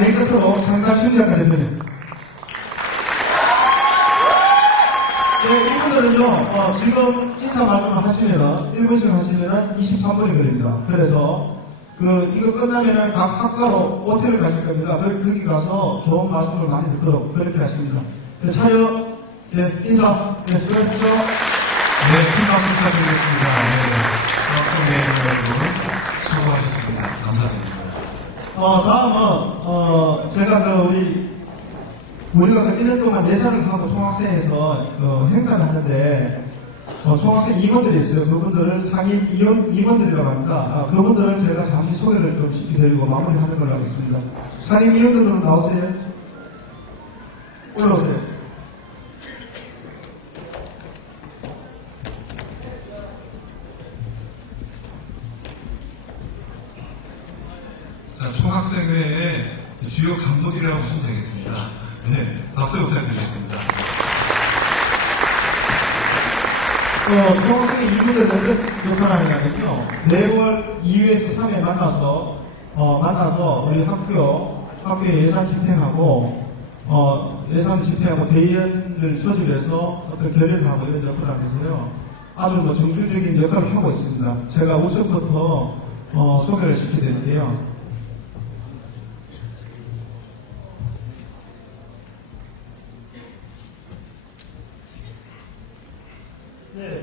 메이커트로 창작심리학과 대표님. 네, 이분들은요, 지금 인사 말씀을 하시면은, 1분씩 하시면은 23분이 걸립니다. 그래서, 이거 끝나면은 각 학과로 호텔을 가실 겁니다. 거기 가서 좋은 말씀을 많이 듣도록 그렇게 하십니다. 네, 차려, 네, 인사, 네, 수고하십시오. 네, 큰 박수 부탁드리겠습니다. 네, 여러분, 수고하셨습니다. 감사드립니다. 다음은, 제가 우리가 1년 동안 예산을 하고 총학생에서 행사를 하는데, 총학생 임원들이 있어요. 그분들을 상임 임원들이라고 합니다. 그분들을 제가 잠시 소개를 좀 시켜드리고 마무리하는 걸로 하겠습니다. 상임 임원들로 나오세요. 올라오세요. 자, 총학생회의 주요 감독이라고 보시면 되겠습니다. 네, 박수 부탁드리겠습니다. 총학생 2부를 몇 사람이냐면요. 4월 2회에서 3회 만나서 우리 학교에 예산 집행하고, 예산 집행하고 대의원을 소집해서 어떤 결의를 하고 이런 역할을 하면서요. 아주 정중적인 역할을 하고 있습니다. 제가 우선부터 소개를 시켜드릴게요.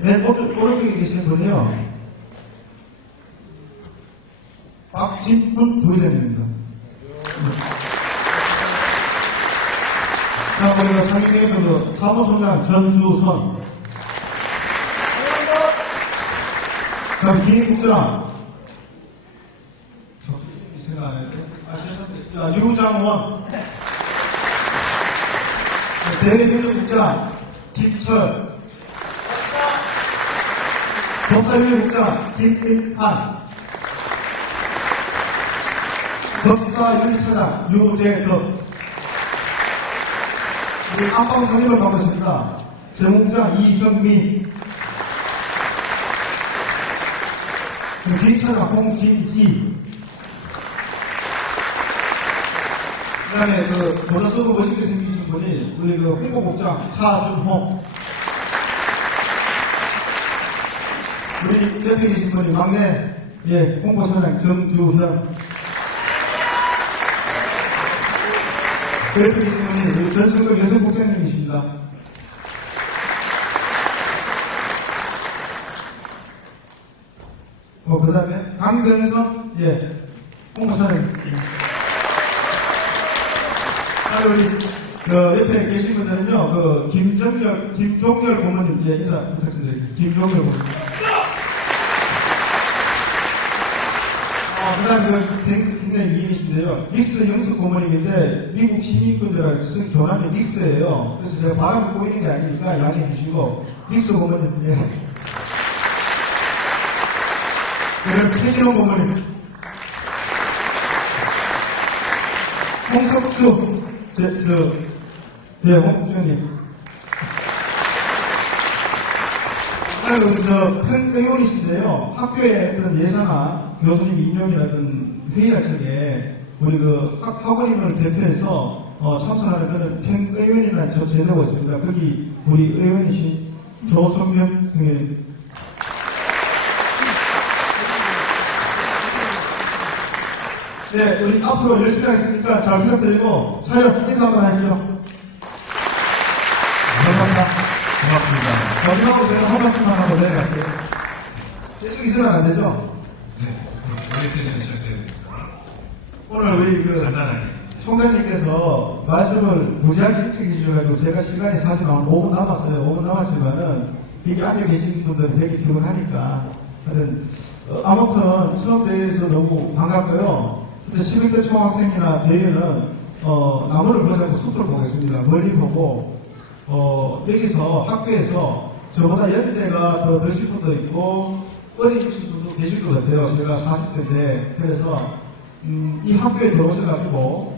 맨 오른쪽에 계신 분이요. 박진훈 부회장입니다. 자, 우리가 상임위에서도 사무총장 전주선. 그다음 기획국장. 생각 안 해도. 유장원. 대외교육국장 김철. 법사위원국장 김일환, 법사윤리차장 유재덕, 우리 안방 선임을 맡고 있습니다. 재무국장 이성민, 기획차장 홍진희, 그 다음에 모자 쓰고 멋있게 생기신 분이 우리 홍보국장 차준홍, 우리 옆에 계신 분이 막내, 홍보사장 정주현. 그 옆에 계신 분이 우리 전승덕 여성국장님이십니다. 그 다음에 강병선, 홍보사장. 우리, 옆에 계신 분들은요, 김종열 고모님, 인사 부탁드립니다. 김종열 고모님. 그 다음에 굉장히 미인이신데요. 믹스 영숙 고모님인데, 미국 시민분들하고 쓴 교남이 믹스예요. 그래서 제가 바람을 꼬이는 게 아니니까 양해해 주시고, 믹스 고모님, 그럼 최진호 고모님, 홍석주, 홍국주님. 평의원이신데요. 학교의 그런 예산안, 교수님 임명이라든 회의할 적에 우리 학원임을 대표해서 참석하는 그런 평의원이라는 저 제도가 있습니다. 거기 우리 의원이신 조성명 의원님. 네, 우리 앞으로 열심히 하겠습니까? 잘 부탁드리고, 촬영 인사 한번 하시죠. 감사합니다. 고맙습니다. 마지막으로 제가 한 말씀만 하고 내려갈게요. 계속 있으면 안 되죠? 네, 오리엔테이션 시작해야 됩니다. 오늘 우리 간단하게. 총장님께서 말씀을 무지하게 일찍 해주셔가지고 제가 시간이 사실 한 5분 남았어요. 5분 남았지만은 여기 앉아 계신 분들은 되게 피곤하니까. 아무튼 처음 대회에서 너무 반갑고요. 근데 11대 총학생이나 대회는 나무를 보지 않고 숲을 보겠습니다. 멀리 보고 여기서 학교에서 저보다 연대가 더 드실 분도 있고 어리신 분도 계실 것 같아요. 제가 40대인데 그래서 이 학교에 들어오셔가지고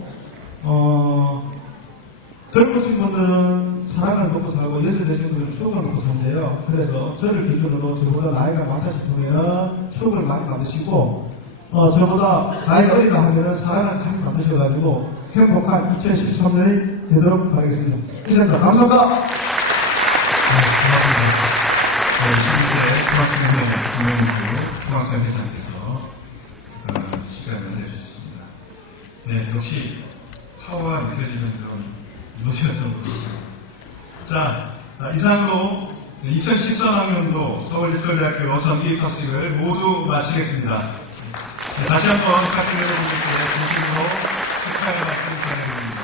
젊으신 분들은 사랑을 먹고 살고 여전 되신 분들은 추억을 먹고 산대요. 그래서 저를 기준으로 저보다 나이가 많다 싶으면 추억을 많이 받으시고 저보다 나이가 어리다 하면은 사랑을 많이 받으셔가지고 행복한 2013년이 되도록 하겠습니다. 이상입니다. 감사합니다. 네, 고맙습니다. 네, 11대 중앙국민연구 중앙사회 대장께서 시간을 내주셨습니다. 네, 역시 파워가 느껴지는 그런 노시였던 것 같습니다. 자, 이상으로 2013학년도 서울직설대학교 어선 기획학식을 모두 마치겠습니다. 네, 다시 한번 학생 여러분들께 진심으로 축하의 말씀 전해드립니다.